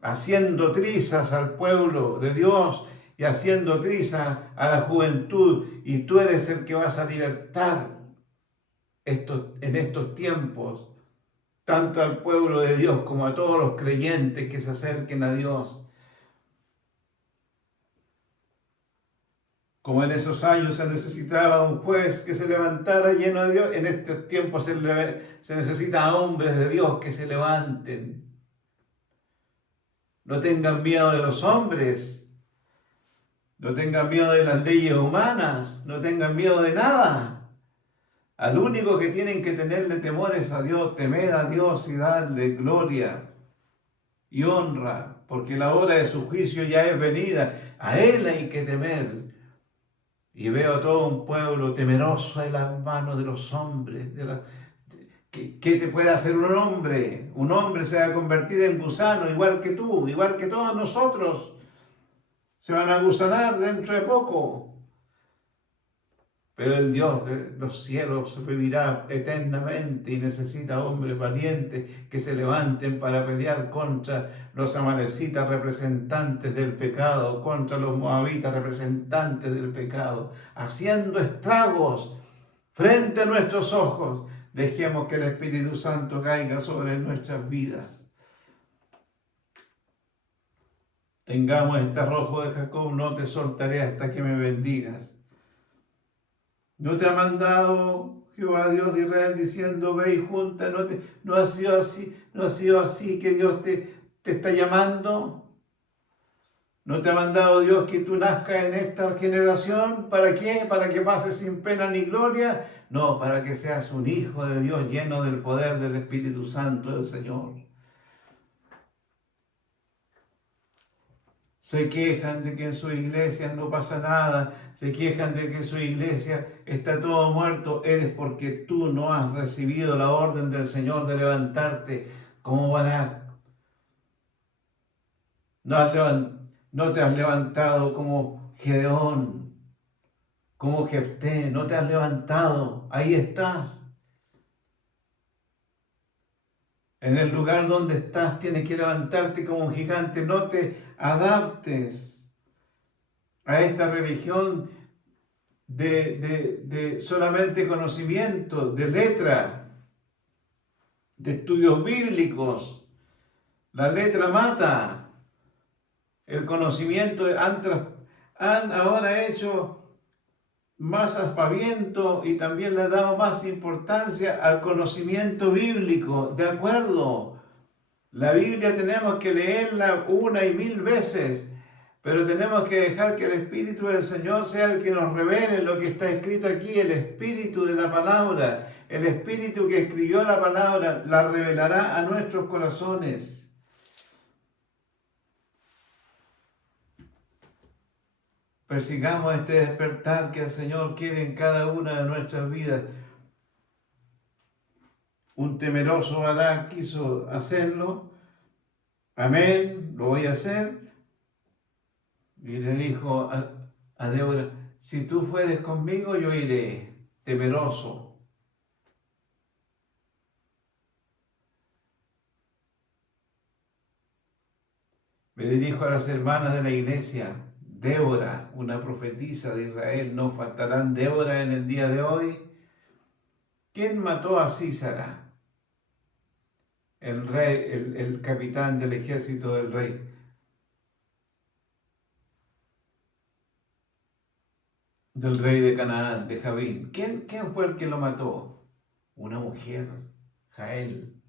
haciendo trizas al pueblo de Dios y haciendo trizas a la juventud, y tú eres el que vas a libertar en estos tiempos, tanto al pueblo de Dios como a todos los creyentes que se acerquen a Dios. Como en esos años se necesitaba un juez que se levantara lleno de Dios, en este tiempo se necesita hombres de Dios que se levanten. No tengan miedo de los hombres, no tengan miedo de las leyes humanas, no tengan miedo de nada. Al único que tienen que tenerle temor es a Dios, temer a Dios y darle gloria y honra, porque la hora de su juicio ya es venida. A Él hay que temer. Y veo a todo un pueblo temeroso de las manos de los hombres. ¿Qué te puede hacer un hombre? Un hombre se va a convertir en gusano, igual que tú, igual que todos nosotros. Se van a gusanar dentro de poco. Pero el Dios de los cielos vivirá eternamente y necesita hombres valientes que se levanten para pelear contra los amalecitas representantes del pecado, contra los moabitas representantes del pecado, haciendo estragos frente a nuestros ojos. Dejemos que el Espíritu Santo caiga sobre nuestras vidas. Tengamos este arrojo de Jacob: no te soltaré hasta que me bendigas. ¿No te ha mandado Jehová Dios de Israel diciendo: ve y junta? ¿No ha sido así que Dios te está llamando? ¿No te ha mandado Dios que tú nazcas en esta generación? ¿Para qué? ¿Para que pases sin pena ni gloria? No, para que seas un hijo de Dios lleno del poder del Espíritu Santo del Señor. Se quejan de que en sus iglesias no pasa nada, se quejan de que en su iglesia está todo muerto. Eres porque tú no has recibido la orden del Señor de levantarte como Barak. No te has levantado como Gedeón, como Jefté, no te has levantado. Ahí estás. En el lugar donde estás tienes que levantarte como un gigante. No te adaptes a esta religión de solamente conocimiento, de letra, de estudios bíblicos. La letra mata. El conocimiento han ahora hecho más aspaviento y también le ha dado más importancia al conocimiento bíblico. De acuerdo, la Biblia tenemos que leerla una y mil veces, pero tenemos que dejar que el Espíritu del Señor sea el que nos revele lo que está escrito aquí, el Espíritu de la palabra, el Espíritu que escribió la palabra, la revelará a nuestros corazones. Persigamos este despertar que el Señor quiere en cada una de nuestras vidas. Un temeroso Barak quiso hacerlo. Amén, lo voy a hacer. Y le dijo a Débora, si tú fueres conmigo, yo iré, temeroso. Me dirijo a las hermanas de la iglesia. Débora, una profetisa de Israel, ¿no faltarán Débora en el día de hoy? ¿Quién mató a Sísara? El rey, el capitán del ejército del rey. Del rey de Canaán, de Javín. ¿Quién fue el que lo mató? Una mujer, Jael.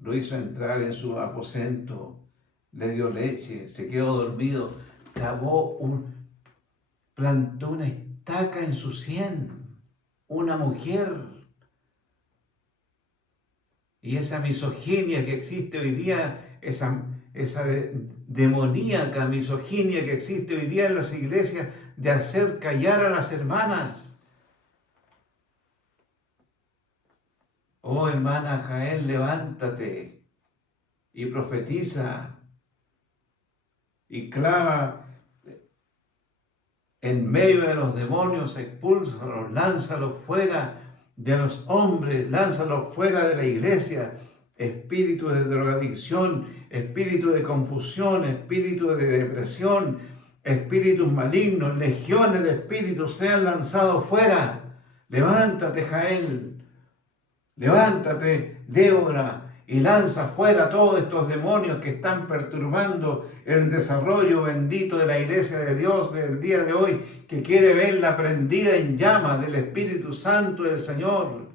Lo hizo entrar en su aposento, le dio leche, se quedó dormido, plantó una estaca en su sien. Una mujer. Y esa misoginia que existe hoy día, esa demoníaca misoginia que existe hoy día en las iglesias de hacer callar a las hermanas. Oh hermana Jael, levántate y profetiza y clama en medio de los demonios, expúlsalos, lánzalos fuera de los hombres, lánzalos fuera de la iglesia. Espíritu de drogadicción, espíritu de confusión, espíritu de depresión, espíritus malignos, legiones de espíritus sean lanzados fuera. Levántate, Jael. Levántate, Débora, y lanza fuera todos estos demonios que están perturbando el desarrollo bendito de la iglesia de Dios del día de hoy, que quiere verla prendida en llamas del Espíritu Santo del Señor.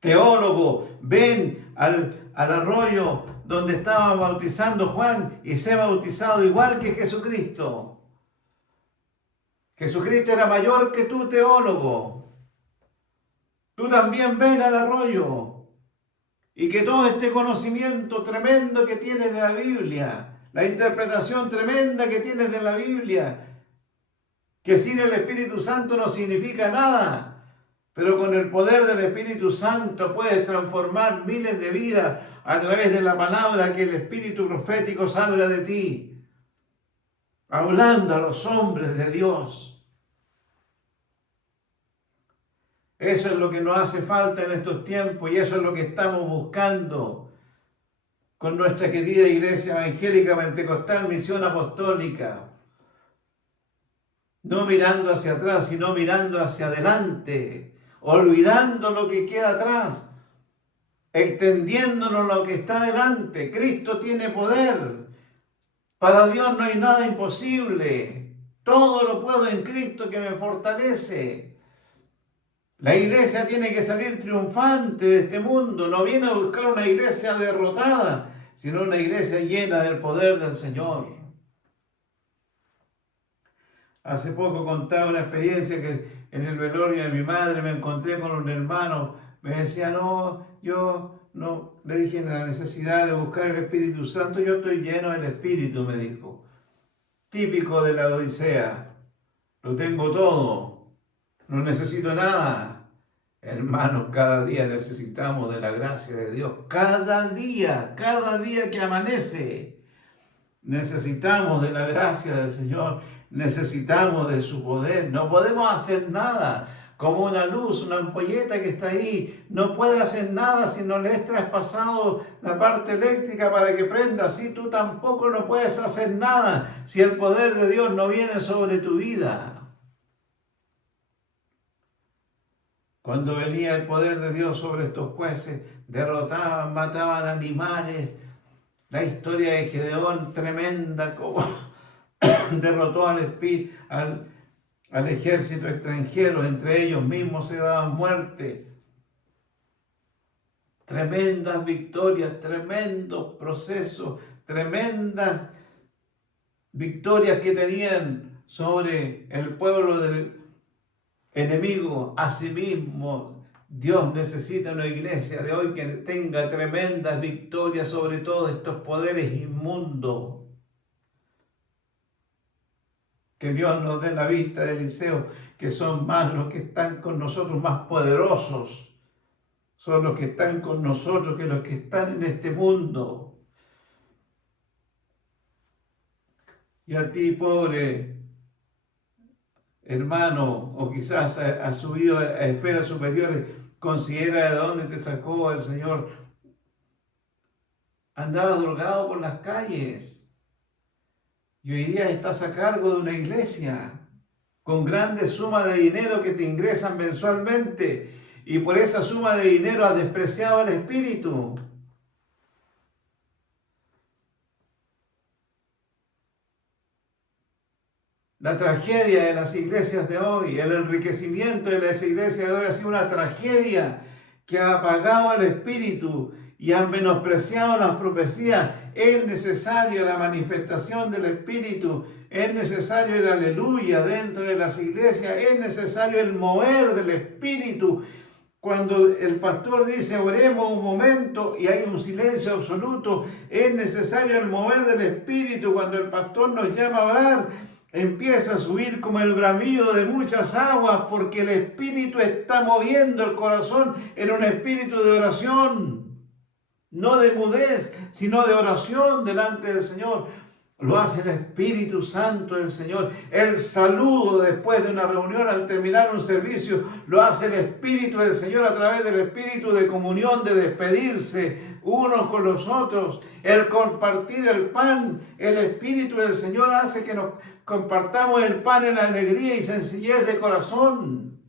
Teólogo, ven al arroyo donde estaba bautizando Juan y sé bautizado igual que Jesucristo. Jesucristo era mayor que tú, teólogo. Tú también ven al arroyo y que todo este conocimiento tremendo que tienes de la Biblia, la interpretación tremenda que tienes de la Biblia, que sin el Espíritu Santo no significa nada, pero con el poder del Espíritu Santo puedes transformar miles de vidas a través de la palabra que el Espíritu profético salga de ti, hablando a los hombres de Dios. Eso es lo que nos hace falta en estos tiempos y eso es lo que estamos buscando con nuestra querida Iglesia Evangélica Pentecostal Misión Apostólica. No mirando hacia atrás, sino mirando hacia adelante, olvidando lo que queda atrás, extendiéndonos lo que está adelante. Cristo tiene poder. Para Dios no hay nada imposible. Todo lo puedo en Cristo que me fortalece. La iglesia tiene que salir triunfante de este mundo. No viene a buscar una iglesia derrotada, sino una iglesia llena del poder del Señor. Hace poco contaba una experiencia que en el velorio de mi madre me encontré con un hermano. Me decía, no, yo no, le dije la necesidad de buscar el Espíritu Santo. Yo estoy lleno del Espíritu, me dijo. Típico de la Odisea. Lo tengo todo. No necesito nada. Hermanos, cada día necesitamos de la gracia de Dios. Cada día que amanece, necesitamos de la gracia del Señor. Necesitamos de su poder. No podemos hacer nada. Como una luz, una ampolleta que está ahí, no puede hacer nada si no le es traspasado la parte eléctrica para que prenda. Así tú tampoco no puedes hacer nada si el poder de Dios no viene sobre tu vida. Cuando venía el poder de Dios sobre estos jueces, derrotaban, mataban animales. La historia de Gedeón, tremenda, como derrotó al ejército extranjero, entre ellos mismos se daban muerte. Tremendas victorias, tremendos procesos, tremendas victorias que tenían sobre el pueblo del enemigo. Asimismo, Dios necesita una iglesia de hoy que tenga tremendas victorias sobre todos estos poderes inmundos. Que Dios nos dé la vista de Eliseo, que son más los que están con nosotros, más poderosos. Son los que están con nosotros que los que están en este mundo. Y a ti, pobre hermano, o quizás has subido a esferas superiores, considera de dónde te sacó el Señor. Andabas drogado por las calles. Y hoy día estás a cargo de una iglesia con grandes sumas de dinero que te ingresan mensualmente. Y por esa suma de dinero has despreciado al Espíritu. La tragedia de las iglesias de hoy, el enriquecimiento de las iglesias de hoy ha sido una tragedia que ha apagado el Espíritu y han menospreciado las profecías. Es necesario la manifestación del Espíritu, es necesario el aleluya dentro de las iglesias, es necesario el mover del Espíritu. Cuando el pastor dice oremos un momento y hay un silencio absoluto, es necesario el mover del Espíritu. Cuando el pastor nos llama a orar, empieza a subir como el bramido de muchas aguas, porque el Espíritu está moviendo el corazón en un espíritu de oración. No de mudez, sino de oración delante del Señor. Lo hace el Espíritu Santo del Señor. El saludo después de una reunión al terminar un servicio, lo hace el Espíritu del Señor a través del Espíritu de comunión, de despedirse unos con los otros. El compartir el pan, el Espíritu del Señor hace que nos compartamos el pan en alegría y sencillez de corazón.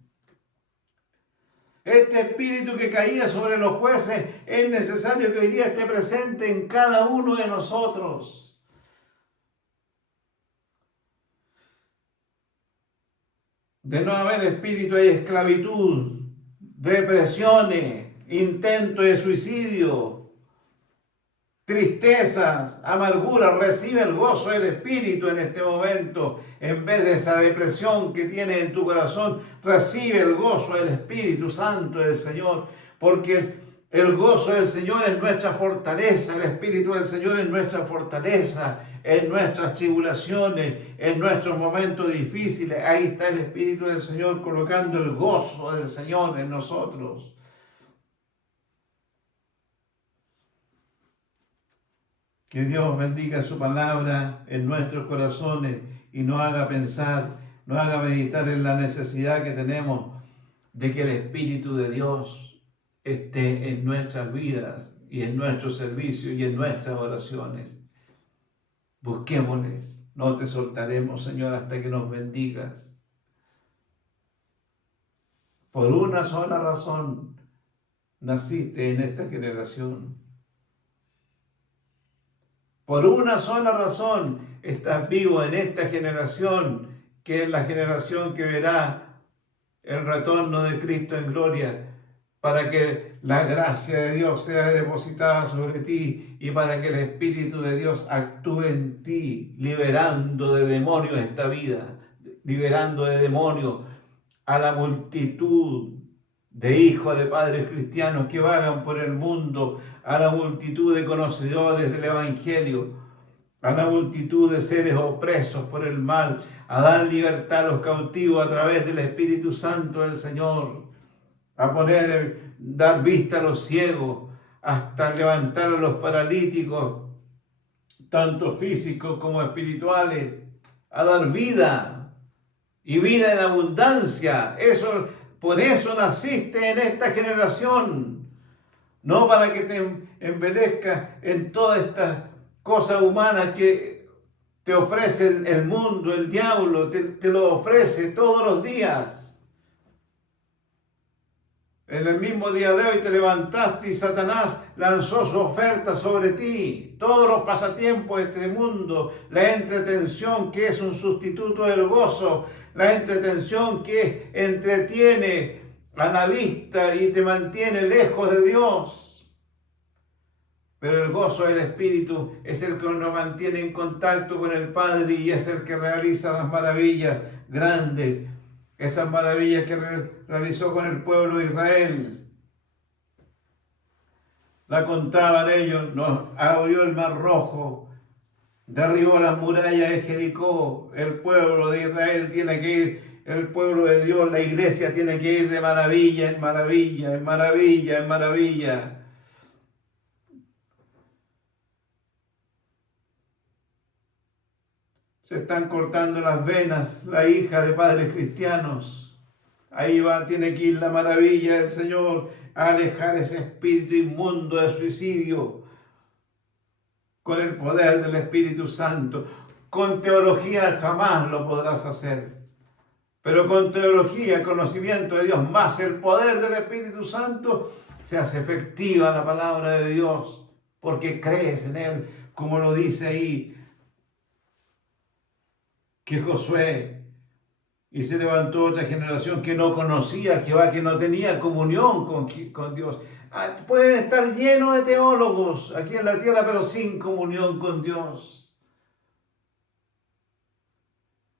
Este espíritu que caía sobre los jueces es necesario que hoy día esté presente en cada uno de nosotros. De no haber espíritu hay esclavitud, depresiones, intentos de suicidio, tristezas, amargura. Recibe el gozo del Espíritu en este momento. En vez de esa depresión que tienes en tu corazón, recibe el gozo del Espíritu Santo del Señor, porque el gozo del Señor es nuestra fortaleza. El Espíritu del Señor es nuestra fortaleza en nuestras tribulaciones, en nuestros momentos difíciles. Ahí está el Espíritu del Señor colocando el gozo del Señor en nosotros. Que Dios bendiga su palabra en nuestros corazones y nos haga pensar, nos haga meditar en la necesidad que tenemos de que el Espíritu de Dios esté en nuestras vidas y en nuestro servicio y en nuestras oraciones. Busquémosles, no te soltaremos, Señor, hasta que nos bendigas. Por una sola razón naciste en esta generación. Por una sola razón estás vivo en esta generación, que es la generación que verá el retorno de Cristo en gloria, para que la gracia de Dios sea depositada sobre ti y para que el Espíritu de Dios actúe en ti, liberando de demonios esta vida, liberando de demonios a la multitud de hijos de padres cristianos que vagan por el mundo, a la multitud de conocedores del Evangelio, a la multitud de seres opresos por el mal, a dar libertad a los cautivos a través del Espíritu Santo del Señor, a dar vista a los ciegos, hasta levantar a los paralíticos, tanto físicos como espirituales, a dar vida y vida en abundancia. Por eso naciste en esta generación, no para que te embelezcas en todas estas cosas humanas que te ofrece el mundo, el diablo, te lo ofrece todos los días. En el mismo día de hoy te levantaste y Satanás lanzó su oferta sobre ti. Todos los pasatiempos de este mundo, la entretención que es un sustituto del gozo, la entretención que entretiene a la vista y te mantiene lejos de Dios. Pero el gozo del Espíritu es el que nos mantiene en contacto con el Padre y es el que realiza las maravillas grandes. Esas maravillas que realizó con el pueblo de Israel. La contaban ellos, nos abrió el mar rojo, derribó las murallas de Jericó. El pueblo de Israel tiene que ir, el pueblo de Dios, la iglesia tiene que ir de maravilla en maravilla, en maravilla, en maravilla. Se están cortando las venas, la hija de padres cristianos. Ahí tiene que ir la maravilla del Señor a alejar ese espíritu inmundo de suicidio con el poder del Espíritu Santo. Con teología jamás lo podrás hacer, pero con teología, conocimiento de Dios, más el poder del Espíritu Santo, se hace efectiva la palabra de Dios, porque crees en Él, como lo dice ahí, que Josué, y se levantó otra generación que no conocía a Jehová, que no tenía comunión con Dios. Pueden estar llenos de teólogos aquí en la tierra, pero sin comunión con Dios.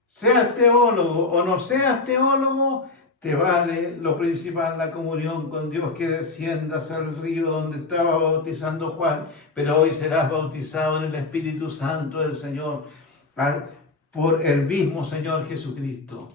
Seas teólogo o no seas teólogo, te vale lo principal, la comunión con Dios, que desciendas al río donde estaba bautizando Juan, pero hoy serás bautizado en el Espíritu Santo del Señor, por el mismo Señor Jesucristo.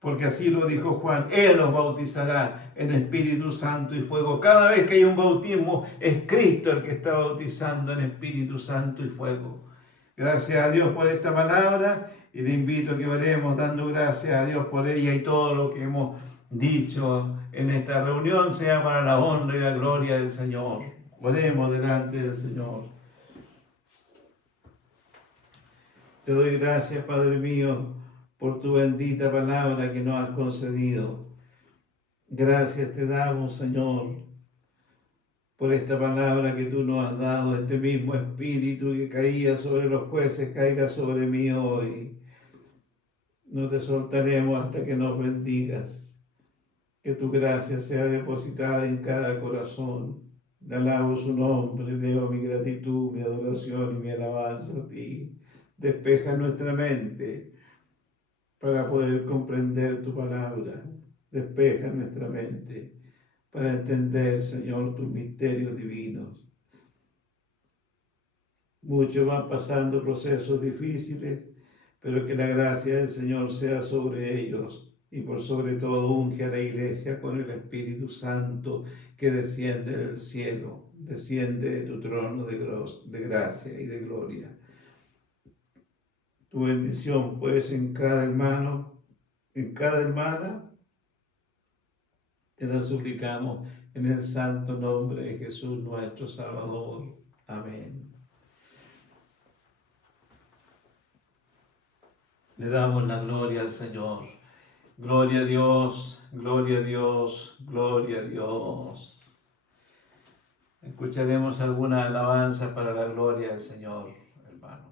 Porque así lo dijo Juan, Él los bautizará en Espíritu Santo y fuego. Cada vez que hay un bautismo, es Cristo el que está bautizando en Espíritu Santo y fuego. Gracias a Dios por esta palabra y le invito a que oremos dando gracias a Dios por ella y todo lo que hemos dicho en esta reunión sea para la honra y la gloria del Señor. Oremos delante del Señor. Te doy gracias, Padre mío, por tu bendita palabra que nos has concedido. Gracias te damos, Señor, por esta palabra que tú nos has dado, este mismo espíritu que caía sobre los jueces, caiga sobre mí hoy. No te soltaremos hasta que nos bendigas. Que tu gracia sea depositada en cada corazón. Le alabo su nombre, elevo mi gratitud, mi adoración y mi alabanza a ti. Despeja nuestra mente para poder comprender tu palabra. Despeja nuestra mente para entender, Señor, tus misterios divinos. Muchos van pasando procesos difíciles, pero que la gracia del Señor sea sobre ellos y por sobre todo unge a la iglesia con el Espíritu Santo que desciende del cielo, desciende de tu trono de gracia y de gloria. Tu bendición pues en cada hermano, en cada hermana, te la suplicamos en el santo nombre de Jesús nuestro Salvador. Amén. Le damos la gloria al Señor. Gloria a Dios, gloria a Dios, gloria a Dios. Escucharemos alguna alabanza para la gloria del Señor, hermanos.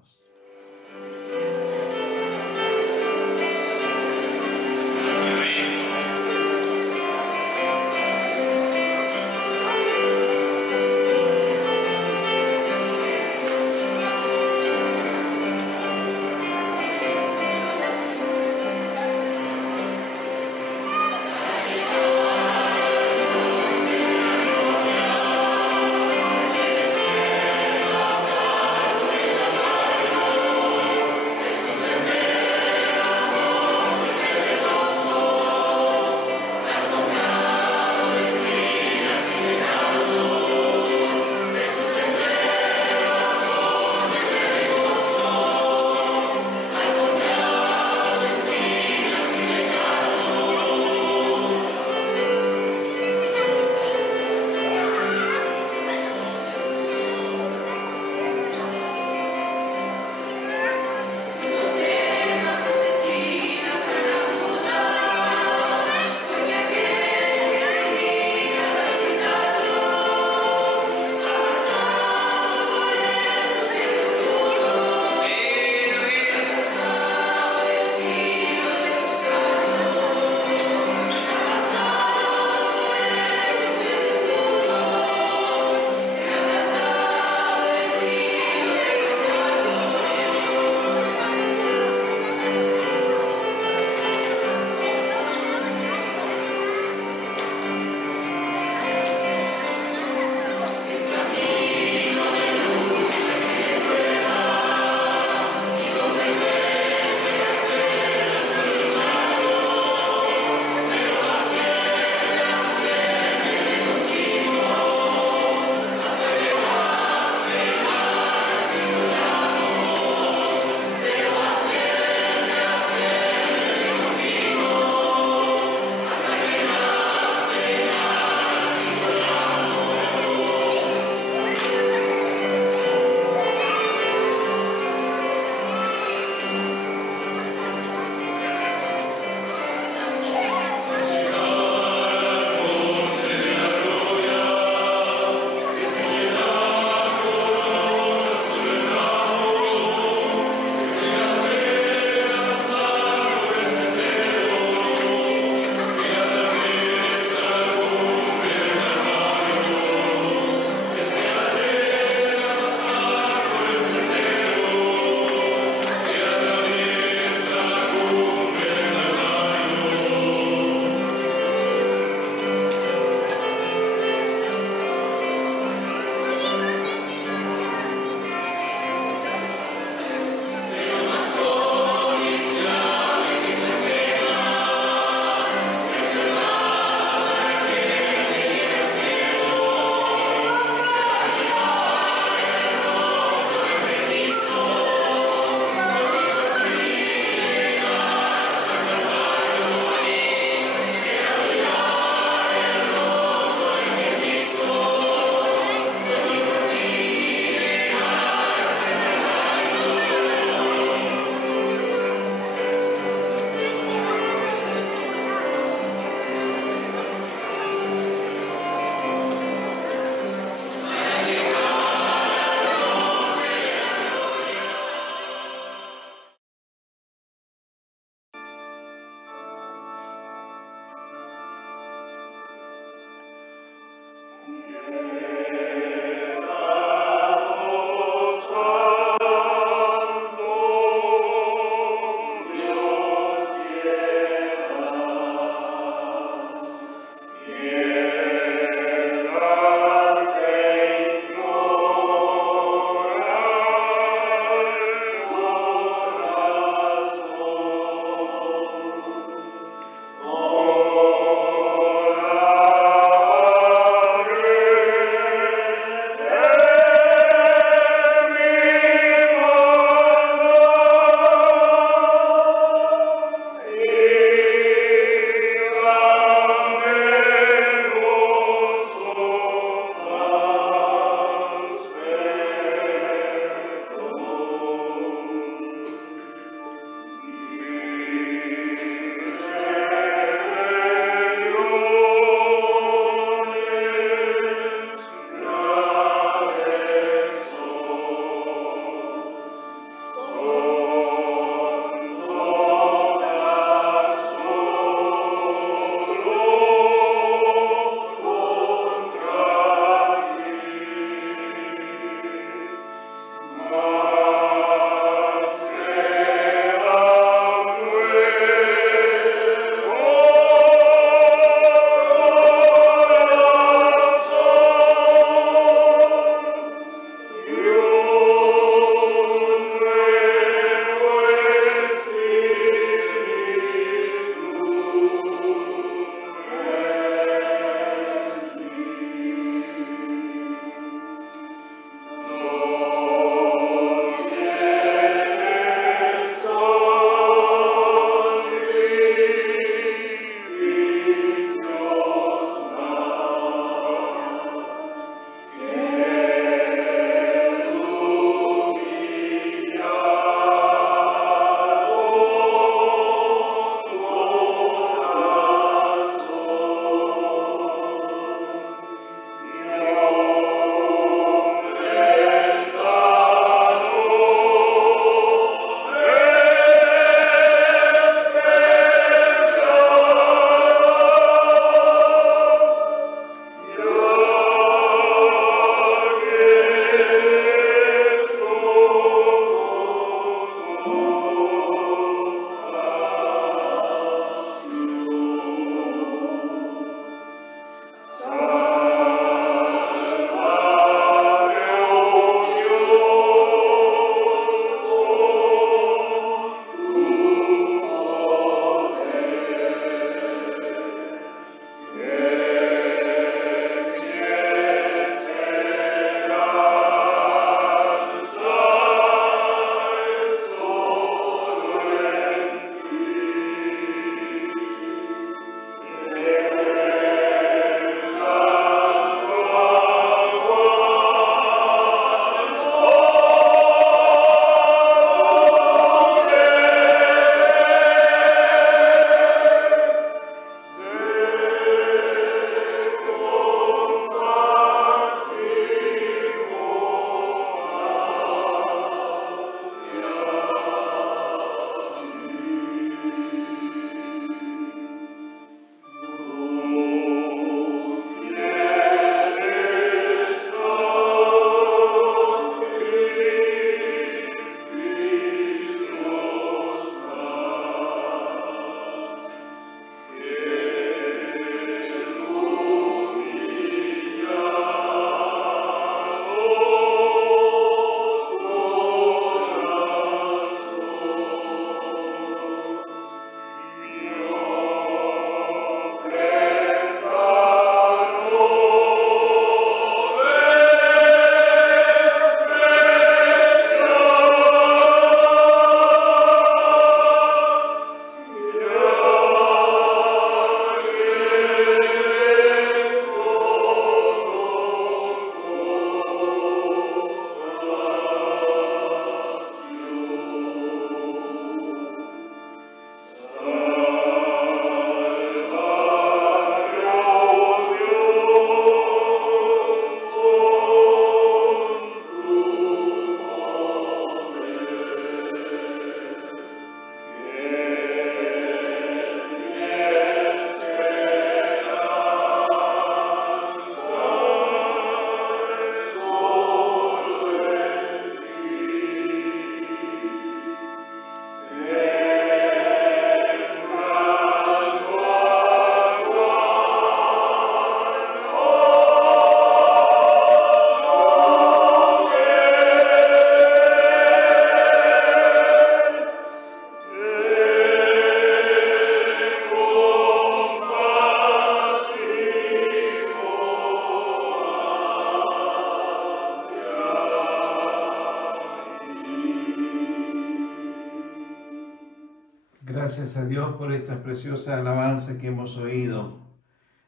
Gracias a Dios por estas preciosas alabanzas que hemos oído.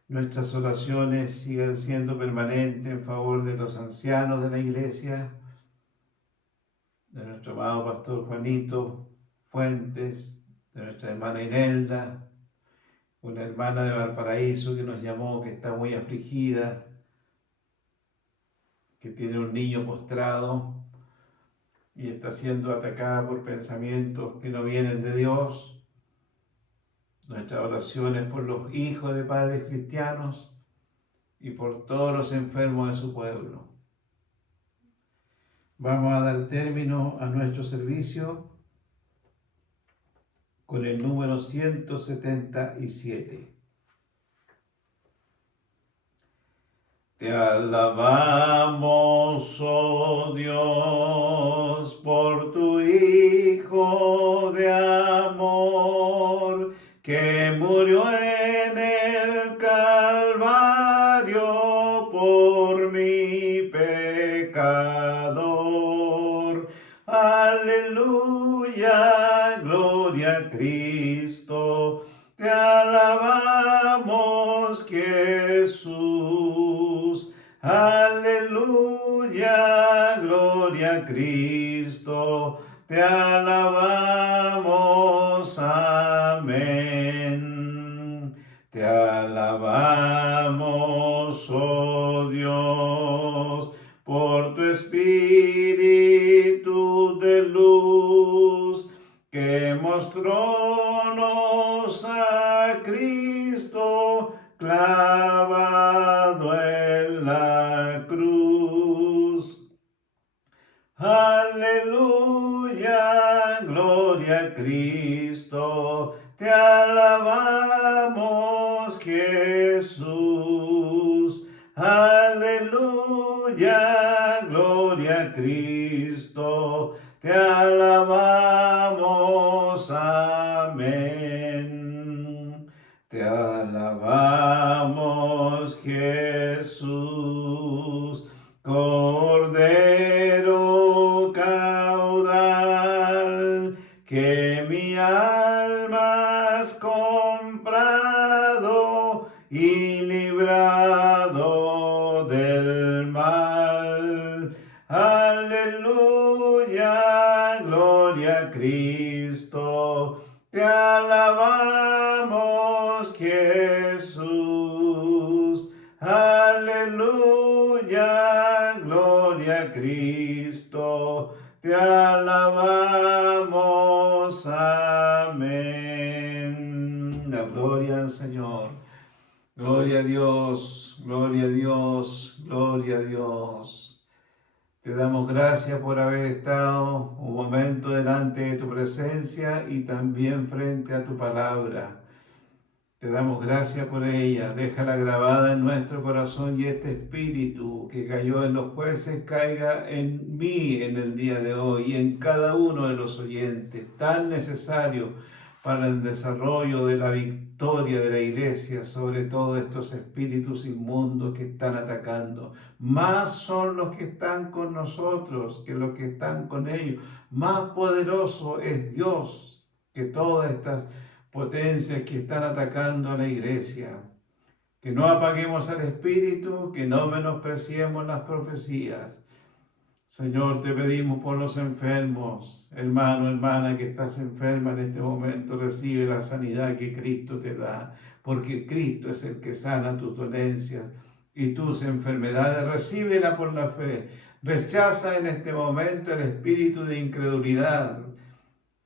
Nuestras oraciones sigan siendo permanentes en favor de los ancianos de la iglesia, de nuestro amado pastor Juanito Fuentes, de nuestra hermana Inelda, una hermana de Valparaíso que nos llamó, que está muy afligida, que tiene un niño postrado y está siendo atacada por pensamientos que no vienen de Dios. Nuestras oraciones por los hijos de padres cristianos y por todos los enfermos de su pueblo. Vamos a dar término a nuestro servicio con el número 177. Te alabamos, oh Dios, por tu Hijo de amor, que murió en el Calvario por mi pecador. Aleluya, gloria a Cristo, te alabamos, Jesús. Aleluya, gloria a Cristo, te alabamos, amén. Te alabamos, oh Dios, por tu Espíritu de luz, que mostrónos a Cristo clavado en la cruz. Aleluya, gloria a Cristo, te alabamos, Jesús. Aleluya, gloria a Cristo, te alabamos, amén. Te alabamos, Jesús, Cordero caudal, que mi alma has comprado y librado del mal. Aleluya, gloria a Cristo, te alabamos, Jesús. Aleluya, gloria a Cristo, te alabamos, amén. La gloria al Señor. Gloria a Dios, gloria a Dios, gloria a Dios. Te damos gracias por haber estado un momento delante de tu presencia y también frente a tu palabra. Te damos gracias por ella. Déjala grabada en nuestro corazón y este espíritu que cayó en los jueces caiga en mí en el día de hoy y en cada uno de los oyentes, tan necesario para el desarrollo de la victoria de la iglesia sobre todos estos espíritus inmundos que están atacando. Más son los que están con nosotros que los que están con ellos. Más poderoso es Dios que todas estas potencias que están atacando a la iglesia. Que no apaguemos al espíritu, que no menospreciemos las profecías. Señor, te pedimos por los enfermos, hermano, hermana que estás enferma en este momento, recibe la sanidad que Cristo te da, porque Cristo es el que sana tus dolencias y tus enfermedades. Recíbela por la fe. Rechaza en este momento el espíritu de incredulidad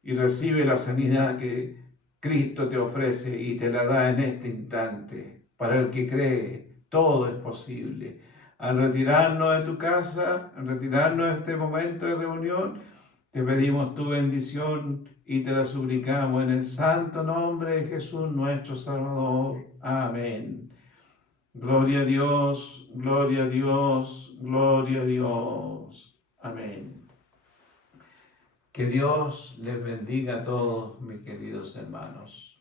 y recibe la sanidad que Cristo te ofrece y te la da en este instante. Para el que cree, todo es posible. Al retirarnos de tu casa, al retirarnos de este momento de reunión, te pedimos tu bendición y te la suplicamos en el santo nombre de Jesús nuestro Salvador. Amén. Gloria a Dios, gloria a Dios, gloria a Dios. Amén. Que Dios les bendiga a todos, mis queridos hermanos.